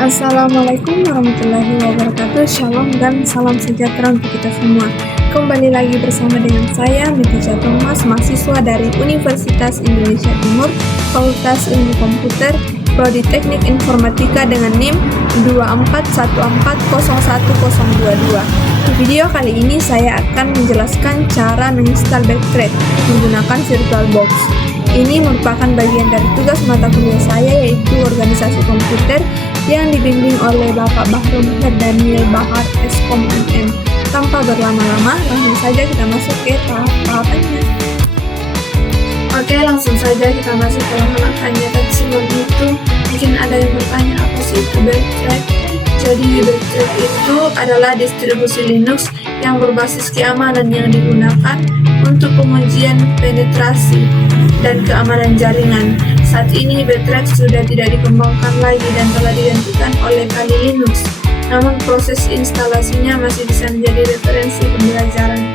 Assalamualaikum warahmatullahi wabarakatuh. Shalom dan salam sejahtera untuk kita semua. Kembali lagi bersama dengan saya Mitisha Thomas, mahasiswa dari Universitas Indonesia Timur, Fakultas Ilmu Komputer, Prodi Teknik Informatika dengan NIM 241401022. Di video kali ini saya akan menjelaskan cara menginstal Backtrack menggunakan VirtualBox. Ini merupakan bagian dari tugas mata kuliah saya, yaitu organisasi komputer yang dibimbing oleh Bapak Bahru Daniel Bahar Eskom MM. Tanpa berlama-lama, langsung saja kita masuk ke tahap-tahapannya. Oke, langsung saja kita masuk ke langkah-langkahnya. Tapi sebelum itu, mungkin ada yang bertanya, apa sih itu Backtrack? Jadi Backtrack itu adalah distribusi Linux yang berbasis keamanan yang digunakan untuk pengujian penetrasi dan keamanan jaringan. Saat ini Backtrack sudah tidak dikembangkan lagi dan telah digantikan oleh Kali Linux. Namun proses instalasinya masih bisa menjadi referensi pembelajaran.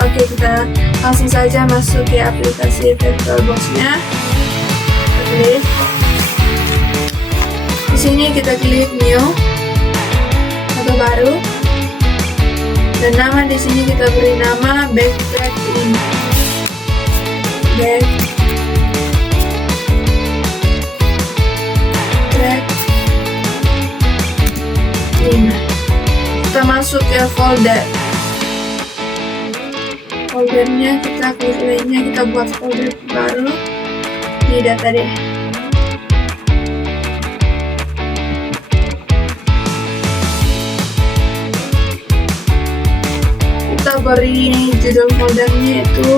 Oke, kita langsung saja masuk ke aplikasi VirtualBox-nya. Klik. Di sini kita klik New atau baru. Dan nama di sini kita beri nama Backtrack ini. Backtrack 5. Kita masuk ke foldernya, kita klik lainnya, kita buat folder baru di data deh. Kita beri judul foldernya itu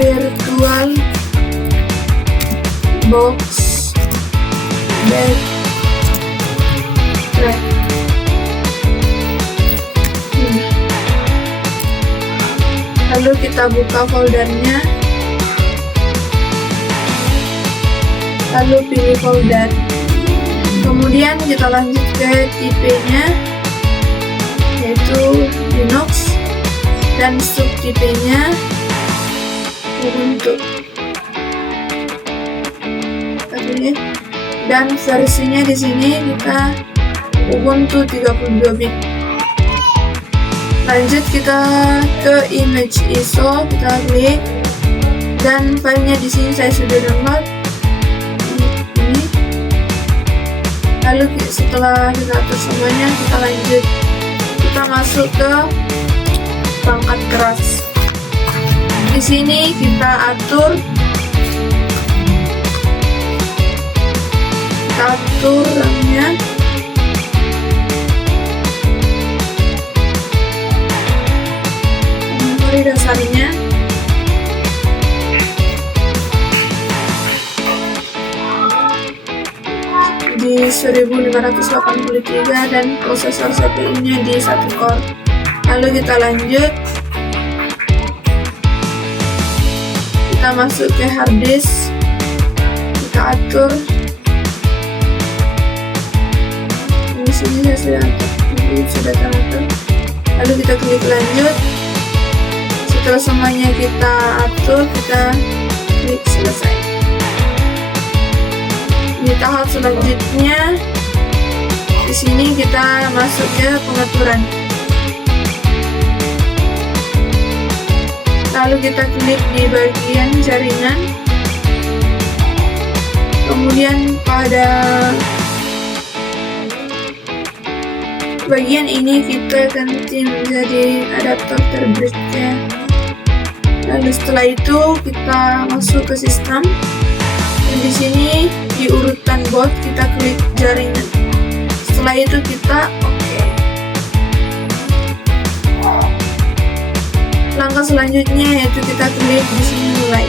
VirtualBox Backtrack. Lalu kita buka foldernya, lalu pilih folder, kemudian kita lanjut ke tipenya, yaitu Linux, dan subtipenya Ubuntu. Dan versinya di sini kita Ubuntu 32 bit. Lanjut kita ke image ISO, kita klik, dan filenya di sini saya sudah download ini. Lalu setelah kita atur semuanya, kita lanjut, kita masuk ke perangkat keras. Di sini kita atur RAM-nya, memori dasarnya, di 1583 dan prosesor CPU-nya di 1 core. Lalu kita lanjut, kita masuk ke hard disk, kita atur. Di sini saya sudah teratur. Lalu kita klik lanjut. Setelah semuanya kita atur, kita klik selesai. Di tahap selanjutnya, di sini kita masuk ke pengaturan. Lalu kita klik di bagian jaringan. Kemudian pada bagian ini kita ganti menjadi adaptor terbridge-nya. Lalu setelah itu kita masuk ke sistem, dan di sini di urutan boot kita klik jaringan. Setelah itu kita oke. Langkah selanjutnya yaitu kita klik di sini mulai.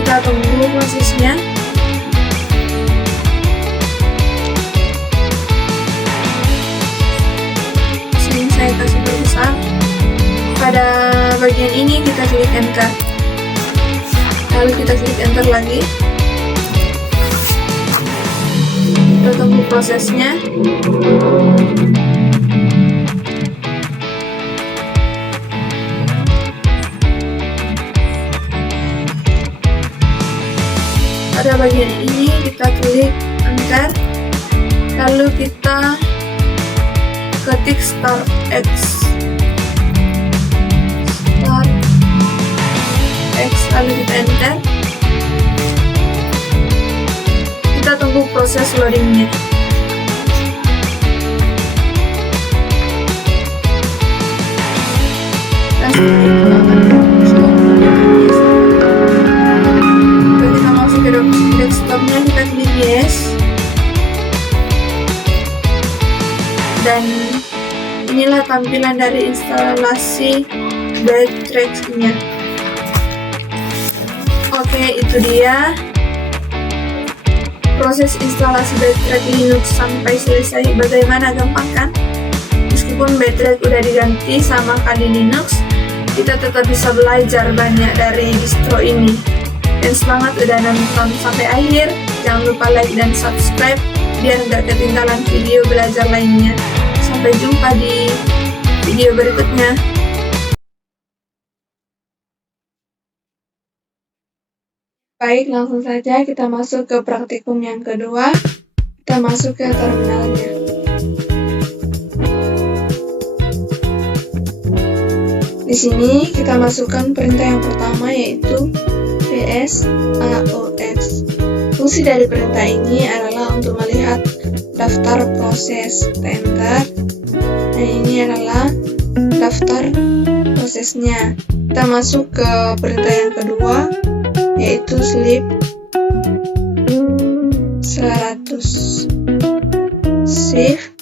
Kita tunggu prosesnya. Saya kasih besar. Pada bagian ini kita klik enter, lalu kita klik enter lagi, Kita tunggu prosesnya. Pada bagian ini kita klik enter, lalu kita ketik start X, lalu kita enter. Kita tunggu proses loadingnya. Dan setelah itu akan stop loadingannya. Jika kita masuk ke desktopnya, kita klik yes. Dan inilah tampilan dari instalasi Backtrack-nya. Oke, itu dia proses instalasi Backtrack Linux sampai selesai. Bagaimana, gampang kan? Meskipun Backtrack udah diganti sama Kali Linux, kita tetap bisa belajar banyak dari distro ini. Dan semangat udah nonton sampai akhir. Jangan lupa like dan subscribe biar nggak ketinggalan video belajar lainnya. Sampai jumpa di video berikutnya. Baik, langsung saja kita masuk ke praktikum yang kedua. Kita masuk ke terminalnya. Di sini kita masukkan perintah yang pertama, yaitu PSAOX. Fungsi dari perintah ini adalah untuk melihat daftar proses. Enter. Dan ini adalah daftar prosesnya. Kita masuk ke perintah yang kedua, yaitu sleep 100 shift.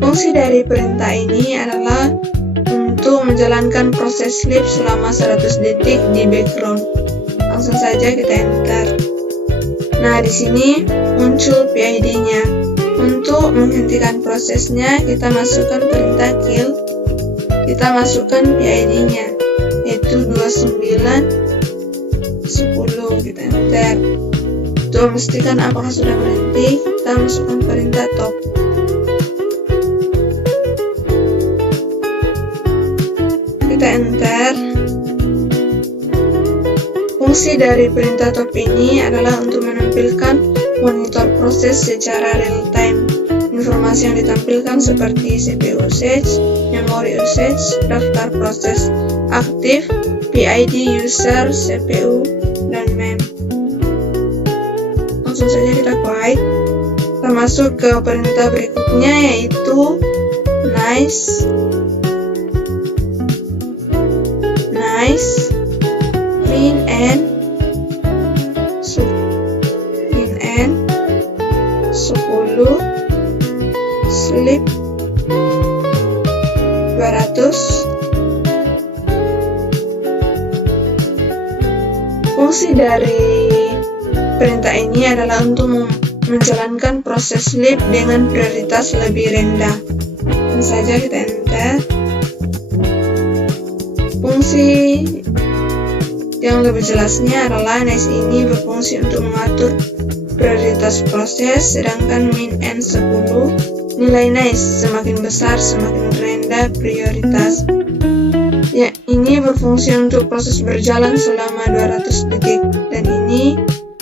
Fungsi dari perintah ini adalah untuk menjalankan proses sleep selama 100 detik di background. Langsung saja kita enter. Nah, di sini muncul PID-nya. Untuk menghentikan prosesnya, kita masukkan perintah kill. Kita masukkan PID-nya, yaitu 2910. Kita enter. Untuk memastikan apakah sudah berhenti, kita masukkan perintah top. Kita enter. Fungsi dari perintah top ini adalah untuk menampilkan monitor proses secara real time. Informasi yang ditampilkan seperti CPU usage, memory usage, daftar proses aktif, PID user, CPU, dan mem. Langsung saja kita quiet. Kita masuk ke perintah berikutnya, yaitu nice min n 10 sleep 200. Fungsi dari perintah ini adalah untuk menjalankan proses sleep dengan prioritas lebih rendah. Langsung saja kita enter. Fungsi yang lebih jelasnya adalah nice ini berfungsi untuk mengatur prioritas proses, sedangkan min n 10 nilai nice semakin besar semakin rendah prioritas. Ya, ini berfungsi untuk proses berjalan selama 200 detik dan ini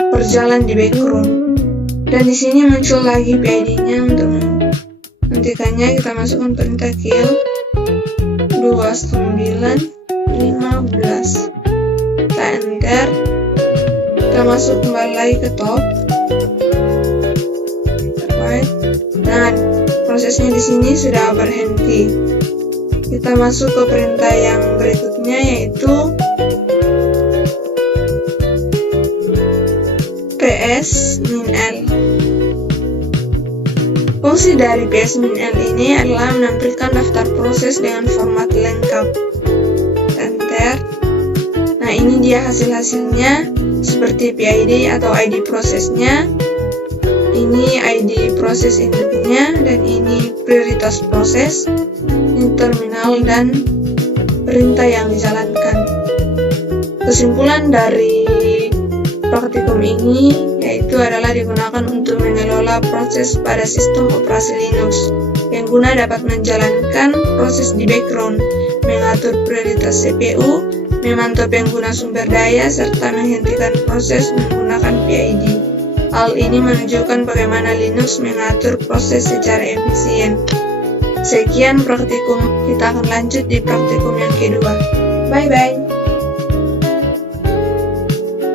berjalan di background. Dan di sini muncul lagi PID-nya. Untuk menghentikannya kita masukkan perintah kill 2915. Kita enter. Kita masuk kembali lagi ke top. Nah, prosesnya di sini sudah berhenti. Kita masuk ke perintah yang berikutnya, yaitu ps-l. Fungsi dari ps-l ini adalah menampilkan daftar proses dengan format lengkap. Enter. Nah, ini dia hasil-hasilnya seperti PID atau ID prosesnya. Ini ID proses induknya, dan ini prioritas proses, ini terminal dan perintah yang dijalankan. Kesimpulan dari praktikum ini yaitu itu adalah digunakan untuk mengelola proses pada sistem operasi Linux. Pengguna dapat menjalankan proses di background, mengatur prioritas CPU, memantau pengguna sumber daya, serta menghentikan proses menggunakan PID. Hal ini menunjukkan bagaimana Linux mengatur proses secara efisien. Sekian praktikum, kita akan lanjut di praktikum yang kedua. Bye-bye.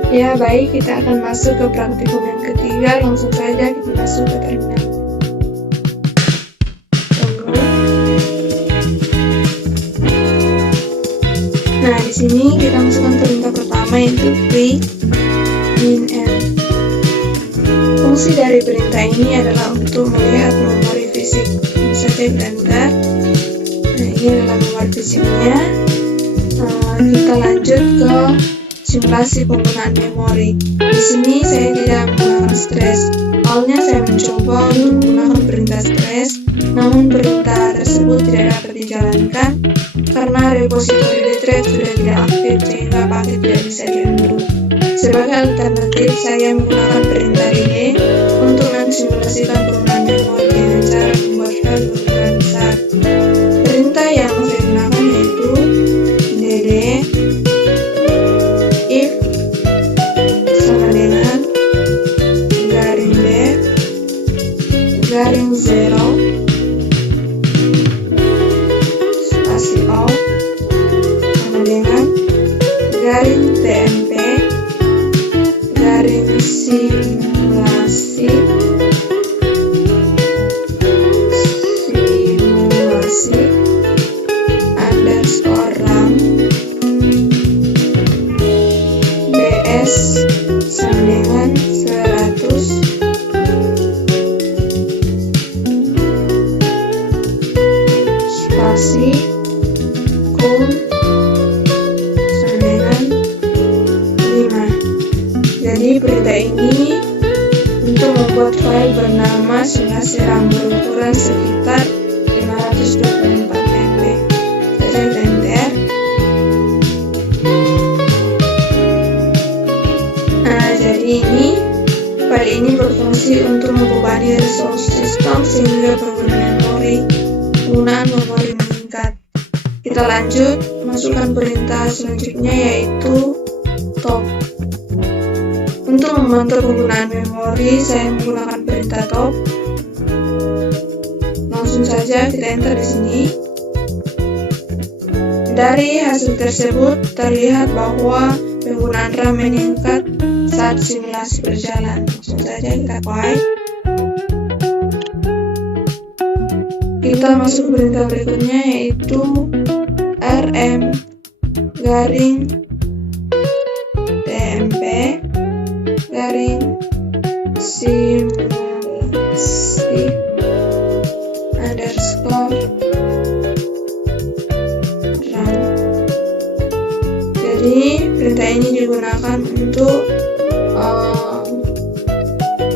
Ya baik, kita akan masuk ke praktikum yang ketiga. Langsung saja kita masuk ke terminal. Nah, di sini kita masukkan perintah pertama yaitu free min_m. Fungsi dari perintah ini adalah untuk melihat memori fisik. Saja kita enter. Nah, ini adalah memori fisiknya. Kita lanjut ke simulasi penggunaan memori. Di sini saya tidak menggunakan stress. Awalnya saya mencoba untuk menggunakan perintah stress, namun perintah tersebut tidak dapat dijalankan karena repositori thread sudah tidak aktif sehingga paket tidak bisa di-undo. Sebagai alternatif, saya menggunakan perintah delay untuk mensimulasikan penggunaan memori dengan cara membuat file berukuran besar. Perintah yang saya gunakan yaitu dd if sama dengan -def -0 spasi out sama dengan -tmp simulasi _ram bs sama dengan 100 spasi com sama dengan 5. Jadi perintah ini untuk membuat file bernama simulasi RAM berukuran sekitar 524 MB. Saja kita enter. Nah, jadi file ini berfungsi untuk membebani resource sistem sehingga penggunaan memori meningkat. Kita lanjut, masukkan perintah selanjutnya yaitu top. Untuk memantau penggunaan memori, saya menggunakan perintah top. Langsung saja kita enter di sini. Dari hasil tersebut terlihat bahwa penggunaan RAM meningkat saat simulasi berjalan. Langsung saja kita quiet. Kita masuk ke perintah berikutnya yaitu rm_tmp simulasi _RAM. Jadi perintah ini digunakan untuk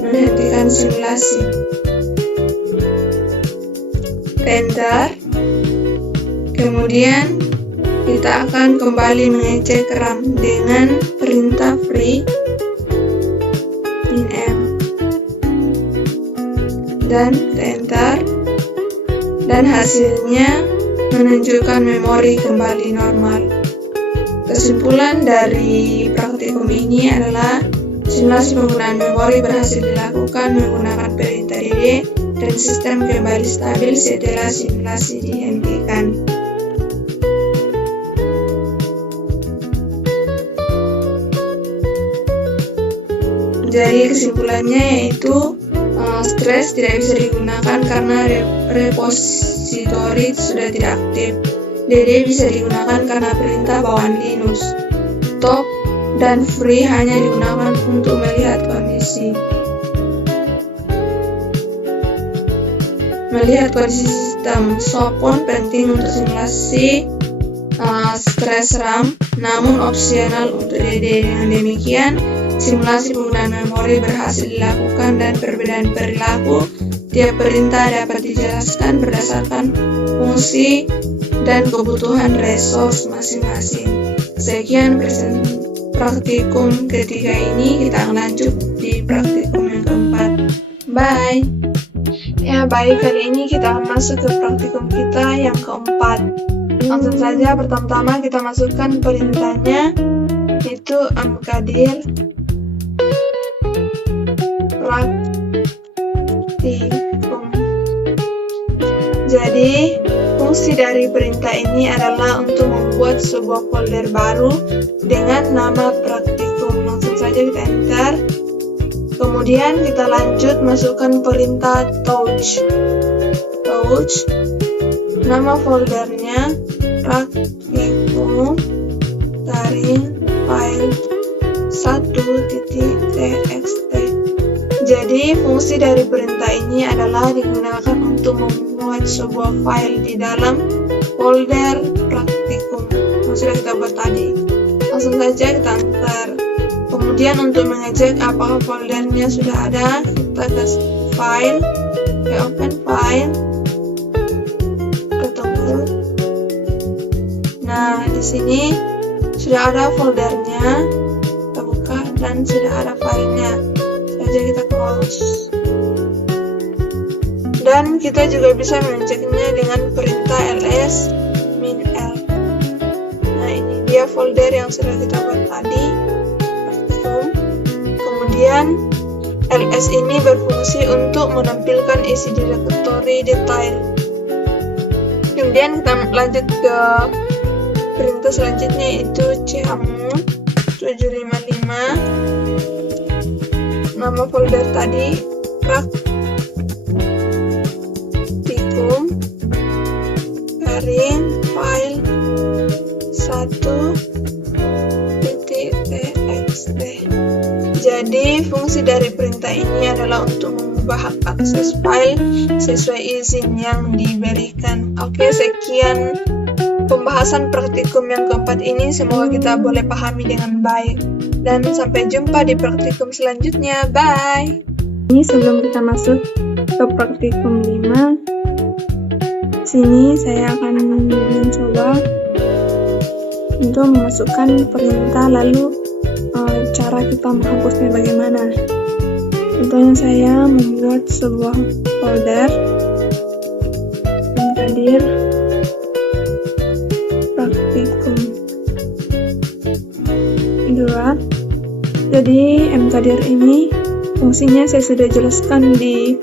menghentikan simulasi. Enter. Kemudian kita akan kembali mengecek RAM dengan perintah free min_m dan enter, dan hasilnya menunjukkan memori kembali normal. Kesimpulan dari praktikum ini adalah simulasi penggunaan memori berhasil dilakukan menggunakan perintah dd dan sistem kembali stabil setelah simulasi dihentikan. Jadi kesimpulannya yaitu stress tidak bisa digunakan karena repositori sudah tidak aktif. dd bisa digunakan karena perintah bawaan Linux. Top dan free hanya digunakan untuk melihat kondisi. Melihat kondisi sistem. Swap pun penting untuk simulasi stress RAM, namun opsional untuk dd. Dengan demikian, simulasi penggunaan memori berhasil dilakukan dan perbedaan perilaku tiap perintah dapat dijelaskan berdasarkan fungsi dan kebutuhan resource masing-masing. Sekian praktikum ketiga ini, kita akan lanjut di praktikum Bye! Ya baik, kali ini kita akan masuk ke praktikum kita yang keempat. Langsung saja, pertama-tama kita masukkan perintahnya, yaitu mkdir praktikum. Jadi, fungsi dari perintah ini adalah untuk membuat sebuah folder baru dengan nama praktikum. Langsung saja kita enter. Kemudian kita lanjut masukkan perintah touch. Nama foldernya praktikum garing file 1.txt. Jadi fungsi dari perintah ini adalah digunakan untuk membuat sebuah file di dalam folder praktikum yang sudah kita buat tadi. Langsung saja kita enter. Kemudian untuk mengecek apakah foldernya sudah ada, kita ke file, ke open file, ke tunggu. Nah, di sini sudah ada foldernya, kita buka dan sudah ada filenya. Saja kita close. Dan kita juga bisa mengeceknya dengan perintah ls-l. Nah, ini dia folder yang sudah kita buat tadi. Kemudian ls ini berfungsi untuk menampilkan isi direktori detail. Kemudian kita lanjut ke perintah selanjutnya, yaitu chmod 755. Nama folder tadi praktikum garing file 1.txt. Jadi, fungsi dari perintah ini adalah untuk mengubah hak akses file sesuai izin yang diberikan. Oke, sekian pembahasan praktikum yang keempat ini. Semoga kita boleh pahami dengan baik. Dan sampai jumpa di praktikum selanjutnya. Bye! Ini sebelum kita masuk ke praktikum 5, sini saya akan mencoba untuk memasukkan perintah, lalu cara kita menghapusnya bagaimana. Contohnya saya membuat sebuah folder mkdir praktikum 2. Jadi mkdir ini fungsinya saya sudah jelaskan di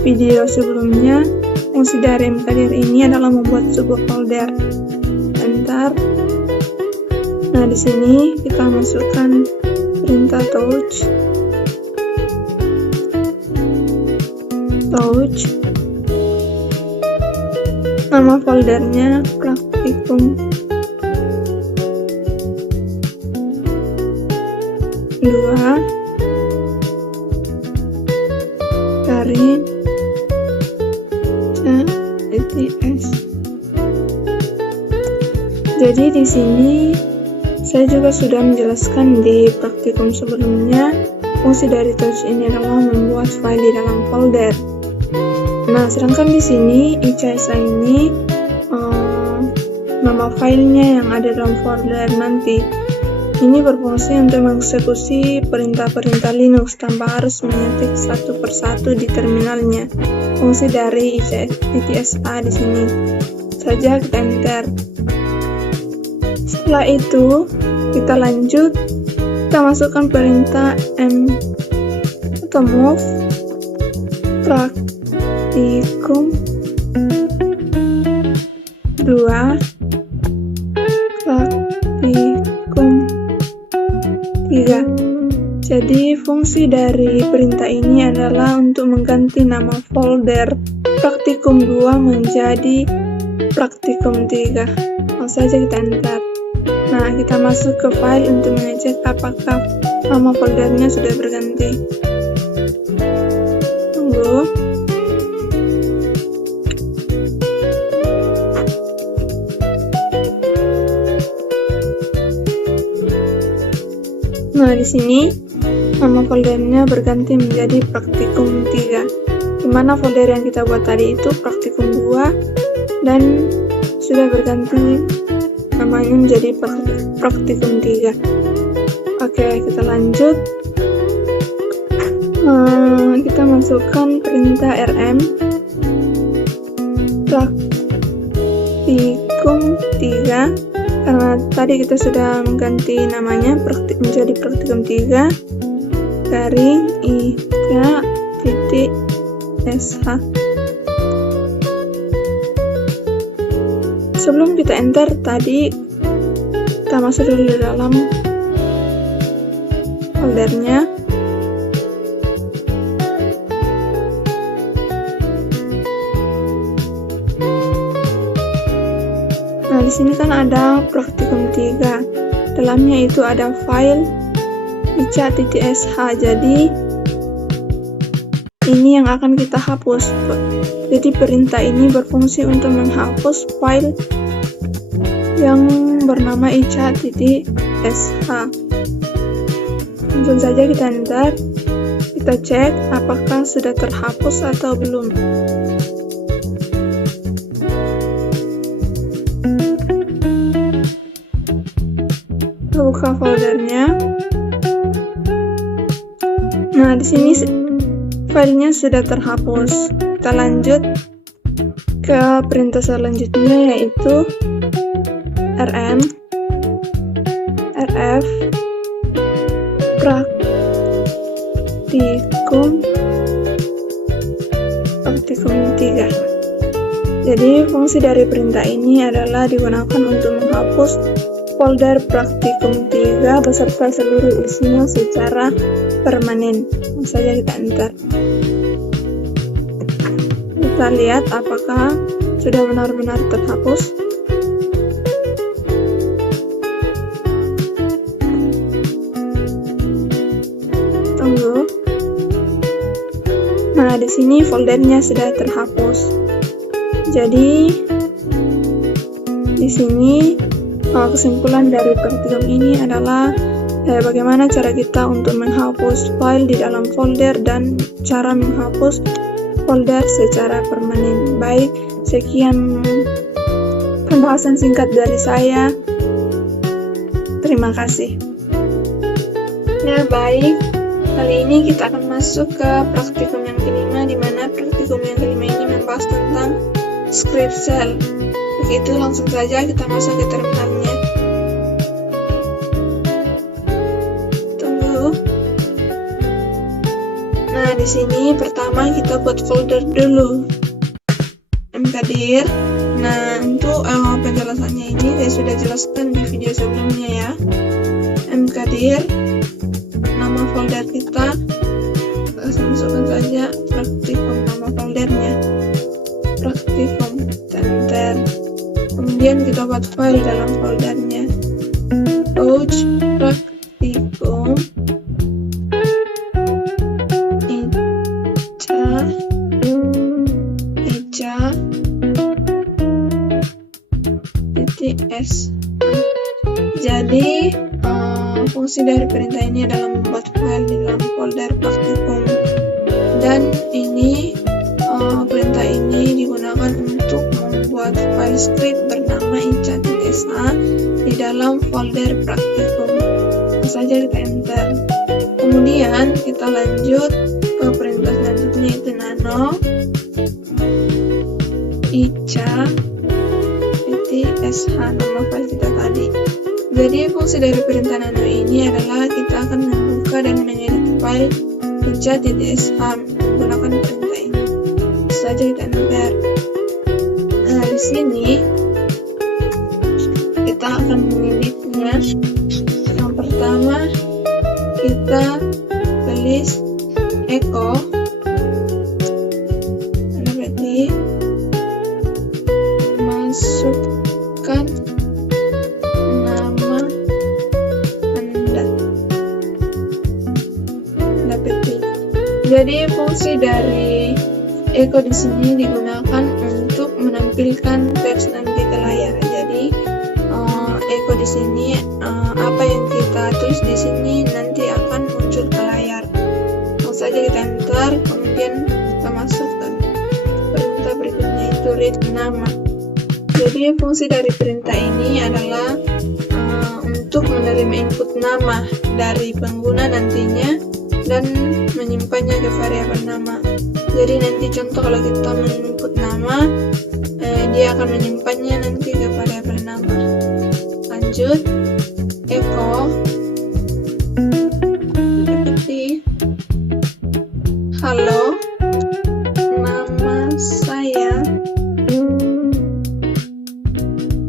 video sebelumnya. Fungsi dari mkdir ini adalah membuat sebuah folder. Enter. Nah, di sini kita masukkan perintah touch. Nama foldernya praktikum 2 garing txt. Jadi di sini saya juga sudah menjelaskan di praktikum sebelumnya, fungsi dari touch ini adalah membuat file di dalam folder. Nah, sedangkan di sini ijazah ini nama filenya yang ada dalam folder nanti. Ini berfungsi untuk mengeksekusi perintah-perintah Linux tanpa harus mengetik satu persatu di terminalnya. Fungsi dari ijsa di sini. Saja kita enter. Setelah itu, kita lanjut, kita masukkan perintah atau move praktikum 2 praktikum 3. Jadi fungsi dari perintah ini adalah untuk mengganti nama folder praktikum 2 menjadi praktikum 3. Langsung saja kita enter. Nah, kita masuk ke file untuk mengecek apakah nama foldernya sudah berganti. Tunggu. Nah, di sini nama foldernya berganti menjadi praktikum 3. Dimana folder yang kita buat tadi itu praktikum 2 dan sudah berganti namanya menjadi praktikum 3. Oke, kita lanjut. Kita masukkan perintah rm praktikum 3 karena tadi kita sudah mengganti namanya menjadi praktikum 3 garing i3.sh. Sebelum kita enter tadi, kita masuk dulu dalam foldernya. Nah, di sini kan ada praktikum 3. Dalamnya itu ada file ica.sh. Jadi ini yang akan kita hapus. Jadi perintah ini berfungsi untuk menghapus file yang bernama ica.sh. Langsung saja kita enter. Kita cek apakah sudah terhapus atau belum. Kita buka foldernya. Nah, di sini filenya sudah terhapus. Kita lanjut ke perintah selanjutnya, yaitu rm rf praktikum 3. Jadi fungsi dari perintah ini adalah digunakan untuk menghapus folder praktikum 3 beserta seluruh isinya secara permanen. Langsung saja kita enter. Kita lihat apakah sudah benar-benar terhapus. Tunggu. Nah, di sini foldernya sudah terhapus. Jadi di sini kesimpulan dari praktikum ini adalah bagaimana cara kita untuk menghapus file di dalam folder dan cara menghapus folder secara permanen. Baik, sekian pembahasan singkat dari saya. Terima kasih. Ya, baik. Kali ini kita akan masuk ke praktikum yang kelima, di mana praktikum yang kelima ini membahas tentang script cell. Begitu, langsung saja kita masuk ke terminalnya. Tunggu. Nah, di sini pertama kita buat folder dulu. mkdir. Nah, untuk penjelasannya ini saya sudah jelaskan di video sebelumnya ya. mkdir, nama folder kita, saya masukkan saja praktikum, nama foldernya praktikum, enter. Kemudian kita buat file dalam foldernya, pouch praktikum ica.sh. Jadi fungsi dari perintah ini adalah membuat file di dalam folder praktikum, dan ini perintah ini digunakan untuk membuat file script bernama ica.sh di dalam folder praktikum. Langsung saja kita enter. Kemudian kita lanjut ke perintah selanjutnya, yaitu nano ica.sh, nama file kita tadi. Jadi fungsi dari perintah nano ini adalah kita akan membuka dan mengedit file ica.sh menggunakan perintah ini. Saja kita enter. Nah, di sini kita akan mengeditnya. Yang pertama kita tulis echo, berarti masukkan nama Anda. Jadi fungsi dari echo di sini digunakan untuk menampilkan teks nanti ke layar. Jadi echo di sini apa yang kita tulis di sini nanti akan muncul ke layar. Langsung saja kita enter. Kemudian kita masukkan perintah berikutnya, itu read nama. Jadi fungsi dari perintah ini adalah untuk menerima input nama dari pengguna nantinya dan menyimpannya ke variabel nama. Jadi nanti contoh kalau kita menginput nama, dia akan menyimpannya nanti ke variabel nama. Lanjut, echo seperti halo, nama saya,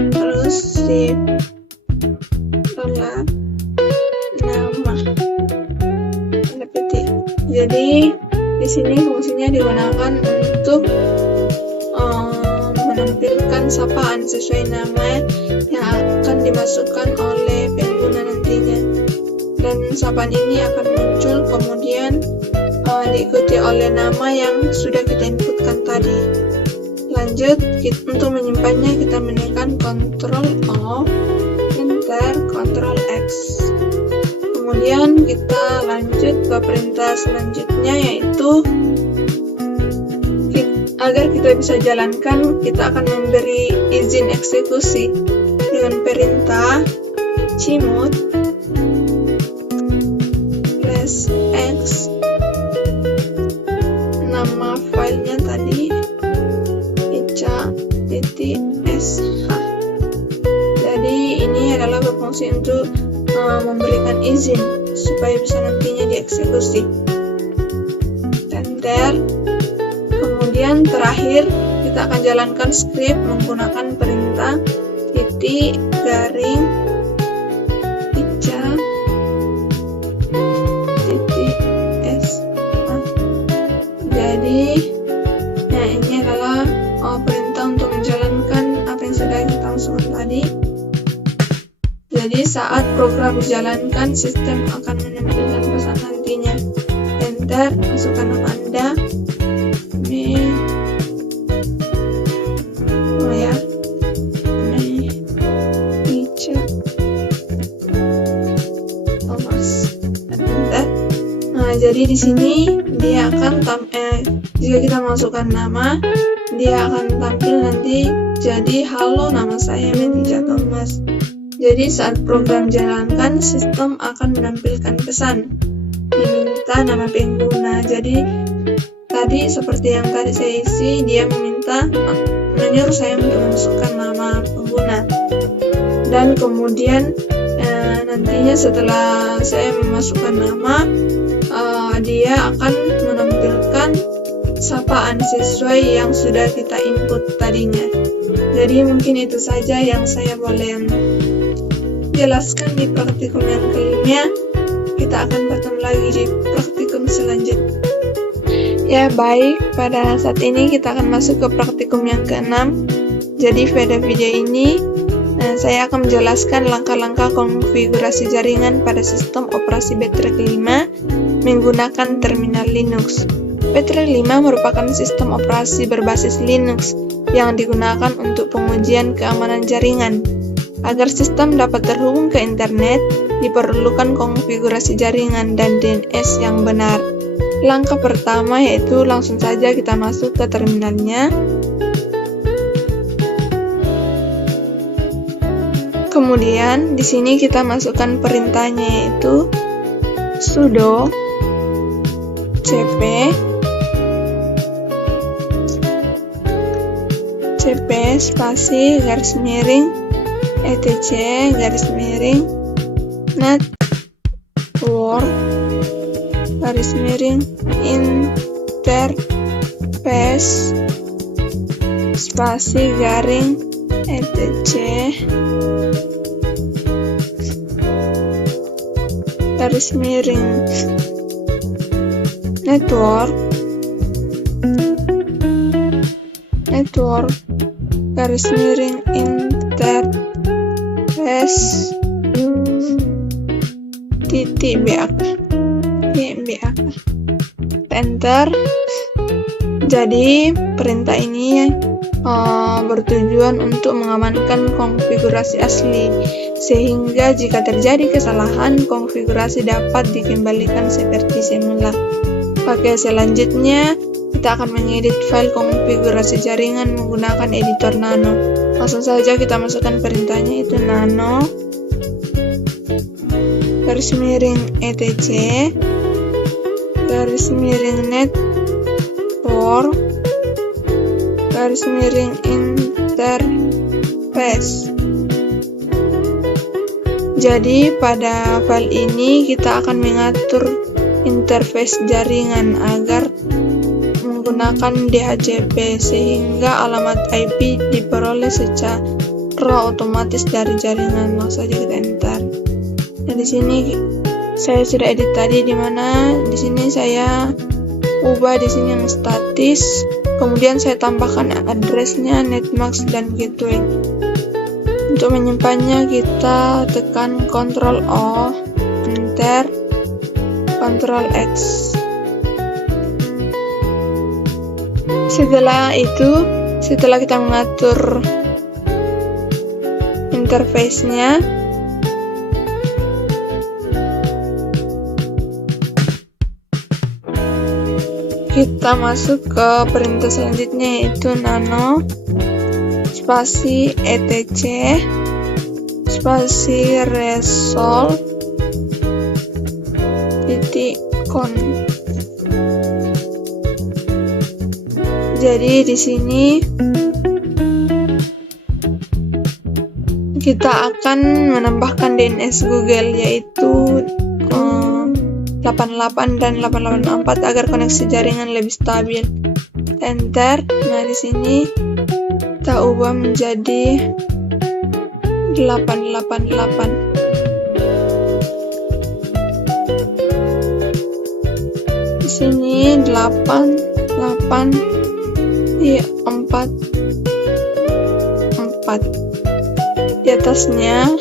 terus si tolak nama, tanda petik. Jadi di sini fungsinya digunakan untuk menampilkan sapaan sesuai nama yang akan dimasukkan oleh pengguna nantinya. Dan sapaan ini akan muncul kemudian diikuti oleh nama yang sudah kita inputkan tadi. Lanjut, untuk menyimpannya kita menekan Ctrl O, Enter, Ctrl X. Kemudian kita lanjut ke perintah selanjutnya, yaitu agar kita bisa jalankan, kita akan memberi izin eksekusi dengan perintah cmod /x, nama filenya tadi ica.sh. Jadi ini adalah berfungsi untuk memberikan izin supaya bisa nantinya dieksekusi. Enter. Kemudian terakhir kita akan jalankan script menggunakan perintah titik garing ica titik sh. Jadi ini adalah perintah untuk menjalankan apa yang sudah kita masukkan tadi. Jadi saat program dijalankan, sistem akan menampilkan pesan nantinya. Enter, masukkan nama Anda. Jadi di sini dia akan jika kita masukkan nama, dia akan tampil nanti jadi halo, nama saya Metija Thomas. Jadi saat program jalankan, sistem akan menampilkan pesan diminta nama pengguna. Jadi tadi seperti yang tadi saya isi, dia menyuruh saya untuk memasukkan nama pengguna. Dan kemudian nantinya setelah saya memasukkan nama, dia akan menampilkan sapaan sesuai yang sudah kita input tadinya. Jadi mungkin itu saja yang saya boleh jelaskan di praktikum yang kelima. Kita akan bertemu lagi di praktikum selanjutnya. Ya baik, pada saat ini kita akan masuk ke praktikum yang keenam. Jadi pada video ini saya akan menjelaskan langkah-langkah konfigurasi jaringan pada sistem operasi Backtrack 5 menggunakan terminal Linux. Backtrack 5 merupakan sistem operasi berbasis Linux yang digunakan untuk pengujian keamanan jaringan. Agar sistem dapat terhubung ke internet, diperlukan konfigurasi jaringan dan DNS yang benar. Langkah pertama yaitu langsung saja kita masuk ke terminalnya. Kemudian di sini kita masukkan perintahnya yaitu sudo cp spasi garis miring etc garis miring network garis miring interface spasi garing etc garis miring network garis miring interface titik BAK. Enter. Jadi perintah ini bertujuan untuk mengamankan konfigurasi asli, sehingga jika terjadi kesalahan, konfigurasi dapat dikembalikan seperti semula. Oke, selanjutnya kita akan mengedit file konfigurasi jaringan menggunakan editor Nano. Langsung saja kita masukkan perintahnya, itu nano garis miring etc network interface. Jadi pada file ini kita akan mengatur interface jaringan agar menggunakan DHCP sehingga alamat IP diperoleh secara otomatis dari jaringan. Langsung saja kita enter. Nah, di sini saya sudah edit tadi, di mana di sini saya ubah di sini yang statis, kemudian saya tambahkan addressnya, netmask dan gateway. Untuk menyimpannya kita tekan Ctrl O, enter, Ctrl X. Setelah kita mengatur interface-nya, kita masuk ke perintah selanjutnya, yaitu nano spasi etc spasi resolve .conf. Jadi di sini kita akan menambahkan DNS Google, yaitu 88 dan 884 agar koneksi jaringan lebih stabil. Enter. Nah, di sini kita ubah menjadi 888. Di sini 88 di 44. Di atasnya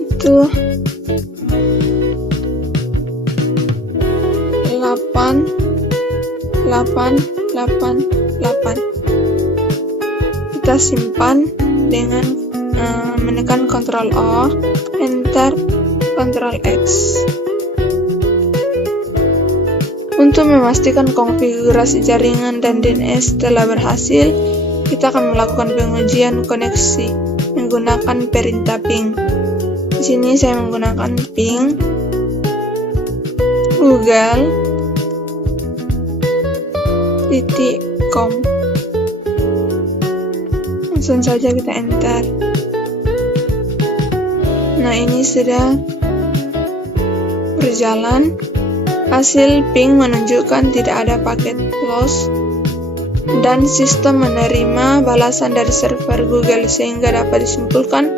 itu 888. Kita simpan dengan menekan Ctrl O, enter, Ctrl X. Untuk memastikan konfigurasi jaringan dan DNS telah berhasil, kita akan melakukan pengujian koneksi menggunakan perintah ping. Di sini saya menggunakan ping google.com. Langsung saja kita enter. Nah, ini sudah berjalan. Hasil ping menunjukkan tidak ada paket loss dan sistem menerima balasan dari server Google, sehingga dapat disimpulkan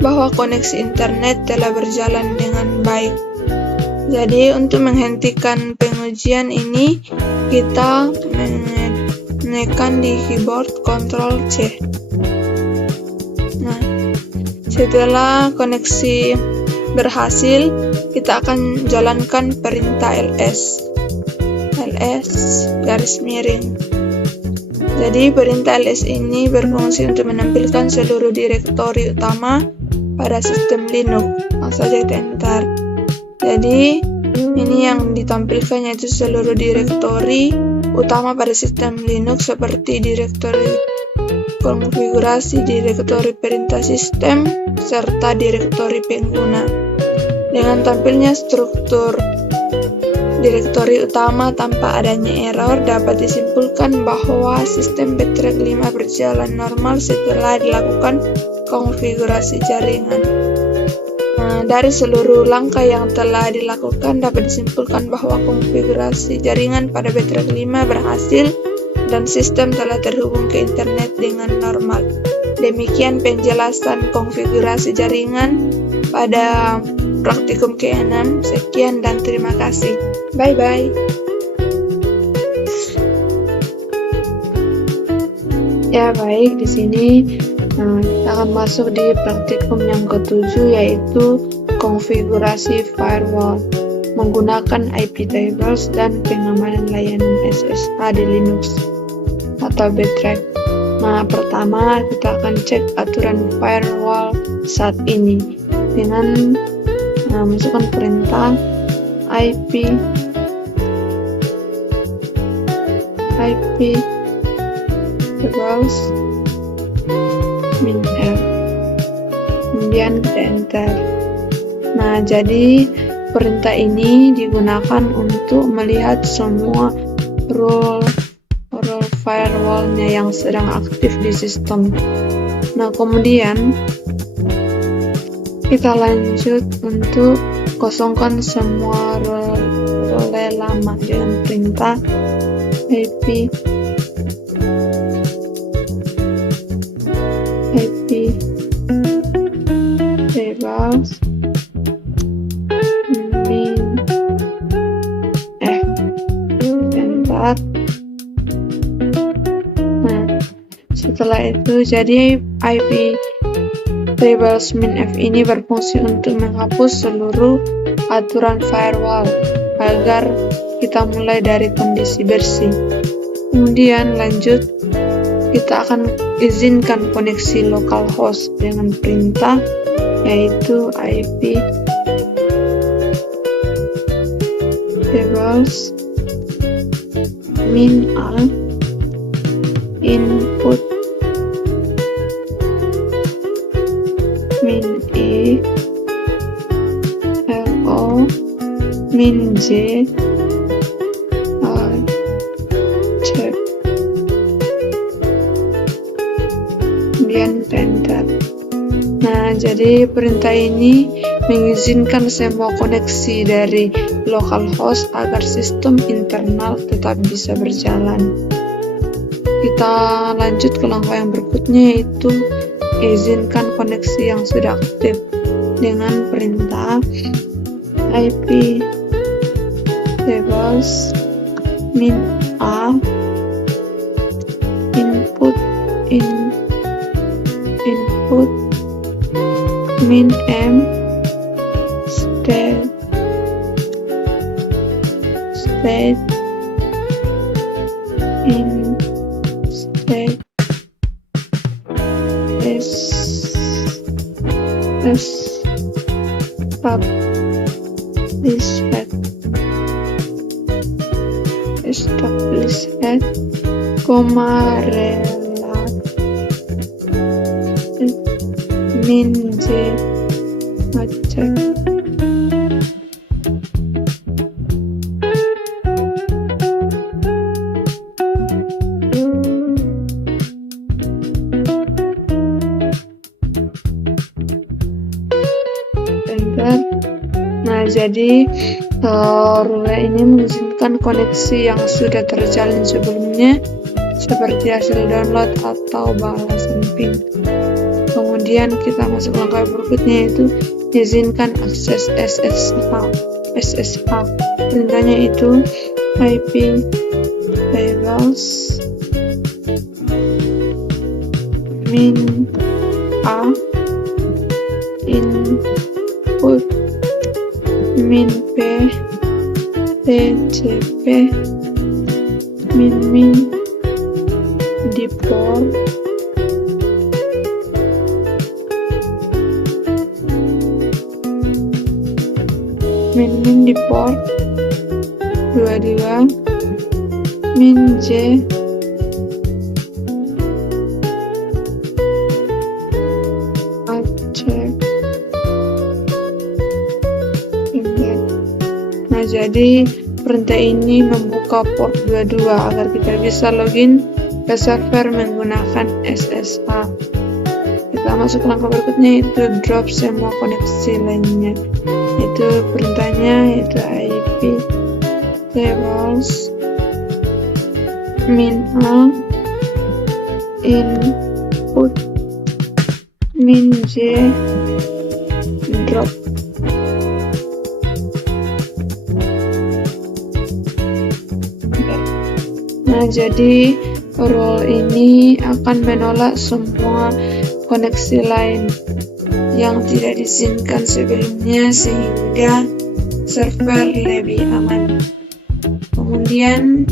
bahwa koneksi internet telah berjalan dengan baik. Jadi untuk menghentikan pengujian ini, kita menekan di keyboard Ctrl C. Nah, setelah koneksi berhasil, kita akan jalankan perintah ls garis miring. Jadi perintah ls ini berfungsi untuk menampilkan seluruh direktori utama pada sistem Linux. Langsung saja kita enter. Jadi ini yang ditampilkan yaitu seluruh direktori utama pada sistem Linux, seperti direktori konfigurasi, direktori perintah sistem, serta direktori pengguna. Dengan tampilnya struktur direktori utama tanpa adanya error, dapat disimpulkan bahwa sistem Backtrack 5 berjalan normal setelah dilakukan konfigurasi jaringan. Nah, dari seluruh langkah yang telah dilakukan, dapat disimpulkan bahwa konfigurasi jaringan pada Backtrack 5 berhasil dan sistem telah terhubung ke internet dengan normal. Demikian penjelasan konfigurasi jaringan pada praktikum ke-6. Sekian dan terima kasih. Bye-bye. Ya, baik, di sini kita akan masuk di praktikum yang ke-7, yaitu konfigurasi firewall menggunakan IP tables dan pengamanan layanan SSH di Linux atau Backtrack. Nah, pertama kita akan cek aturan firewall saat ini dengan masukkan perintah IP tables -r, kemudian kita enter. Nah, jadi Perintah ini digunakan untuk melihat semua role firewall-nya yang sedang aktif di sistem. Nah, kemudian kita lanjut untuk kosongkan semua role lama dengan perintah ip tables min f enter. Nah, setelah itu jadi IP tables min f ini berfungsi untuk menghapus seluruh aturan firewall agar kita mulai dari kondisi bersih. Kemudian lanjut, kita akan izinkan koneksi localhost dengan perintah yaitu IP tables min a input min e lo min j check, kemudian enter. Nah, jadi perintah ini mengizinkan semua koneksi dari localhost agar sistem internal tetap bisa berjalan. Kita lanjut ke langkah yang berikutnya, yaitu izinkan koneksi yang sudah aktif dengan perintah IP tables min a input min m state in state established, koma relat min j ngecek. Nah, jadi rule ini mengizinkan koneksi yang sudah terjalin sebelumnya seperti hasil download atau balasan ping. Kemudian kita masuk langkah berikutnya, yaitu izinkan akses SSH. Perintahnya itu IP tables min a input min p tcp min deport min deport 22 min j check. Nah, jadi perintah ini membuka port 22 agar kita bisa login ke server menggunakan SSH. Kita masuk langkah berikutnya, yaitu drop semua koneksi lainnya. Itu perintahnya yaitu IP tables min a input min j drop. Nah, jadi role ini akan menolak semua koneksi lain yang tidak diizinkan sebelumnya sehingga server lebih aman. Kemudian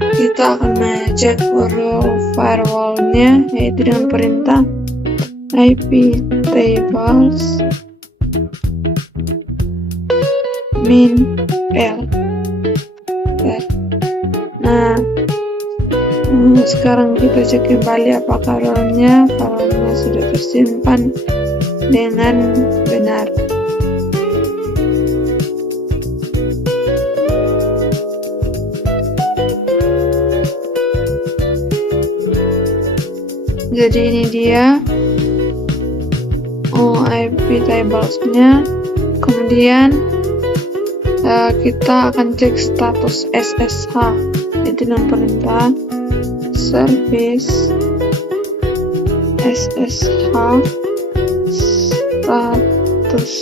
kita akan mengecek role firewall-nya yaitu dengan perintah IP tables min l. Nah, sekarang kita cek kembali apakah filenya sudah tersimpan dengan benar. Jadi ini dia IP tablesnya. Kemudian kita akan cek status SSH, itu dengan perintah service SSH status.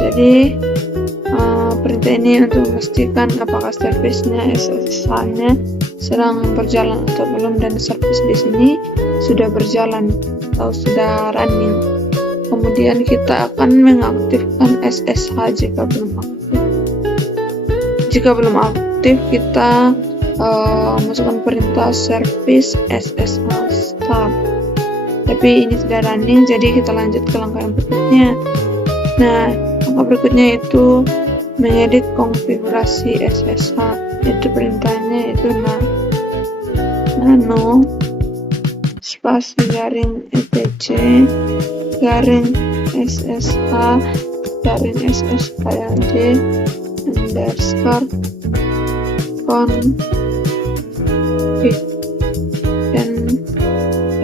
Jadi perintah ini untuk memastikan apakah servisnya SSH-nya sedang berjalan atau belum, dan servis di sini sudah berjalan atau sudah running. Kemudian kita akan mengaktifkan SSH jika belum aktif. Jika belum aktif, kita masukkan perintah service SSH start. Tapi ini sudah running, jadi kita lanjut ke langkah yang berikutnya. Nah, langkah berikutnya itu mengedit konfigurasi SSH. Itu perintahnya itu nano spasi garing etc garing SSH garing SSHD underscore config dan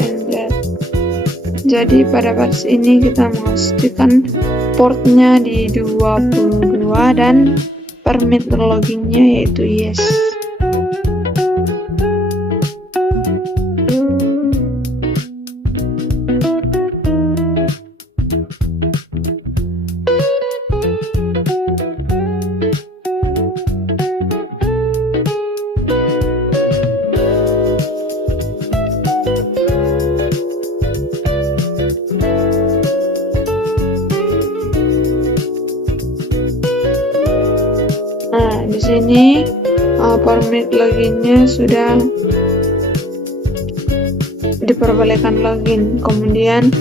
enter. Jadi pada versi ini kita memastikan portnya di 22 dan permit loginnya yaitu yes. Nah, di sini permit loginnya sudah diperbolehkan login. Kemudian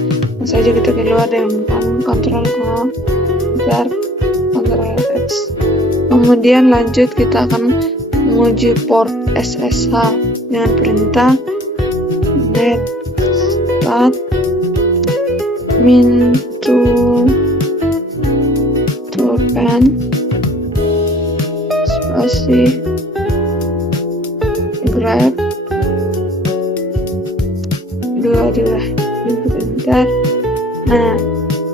saja kita keluar dengan Ctrl O, Ctrl X. Kemudian lanjut kita akan menguji port SSH dengan perintah net start min to pen spasi grab 22 bentar. Nah,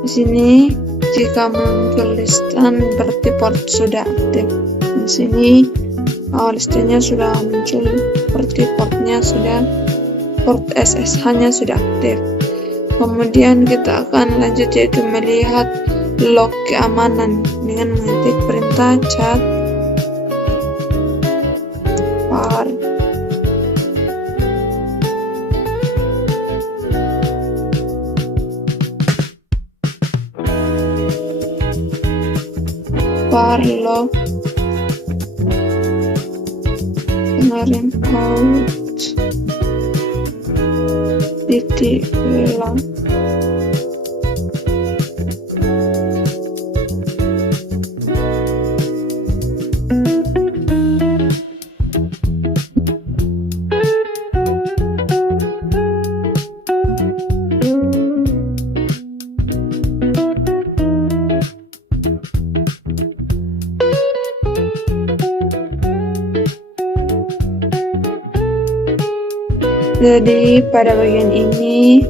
di sini jika muncul listan berarti port sudah aktif. Di sini listanya sudah muncul berarti port SSH-nya sudah aktif. Kemudian kita akan lanjut yaitu melihat log keamanan dengan mengetik perintah cat var log kemarin out titik ulang. Jadi pada bagian ini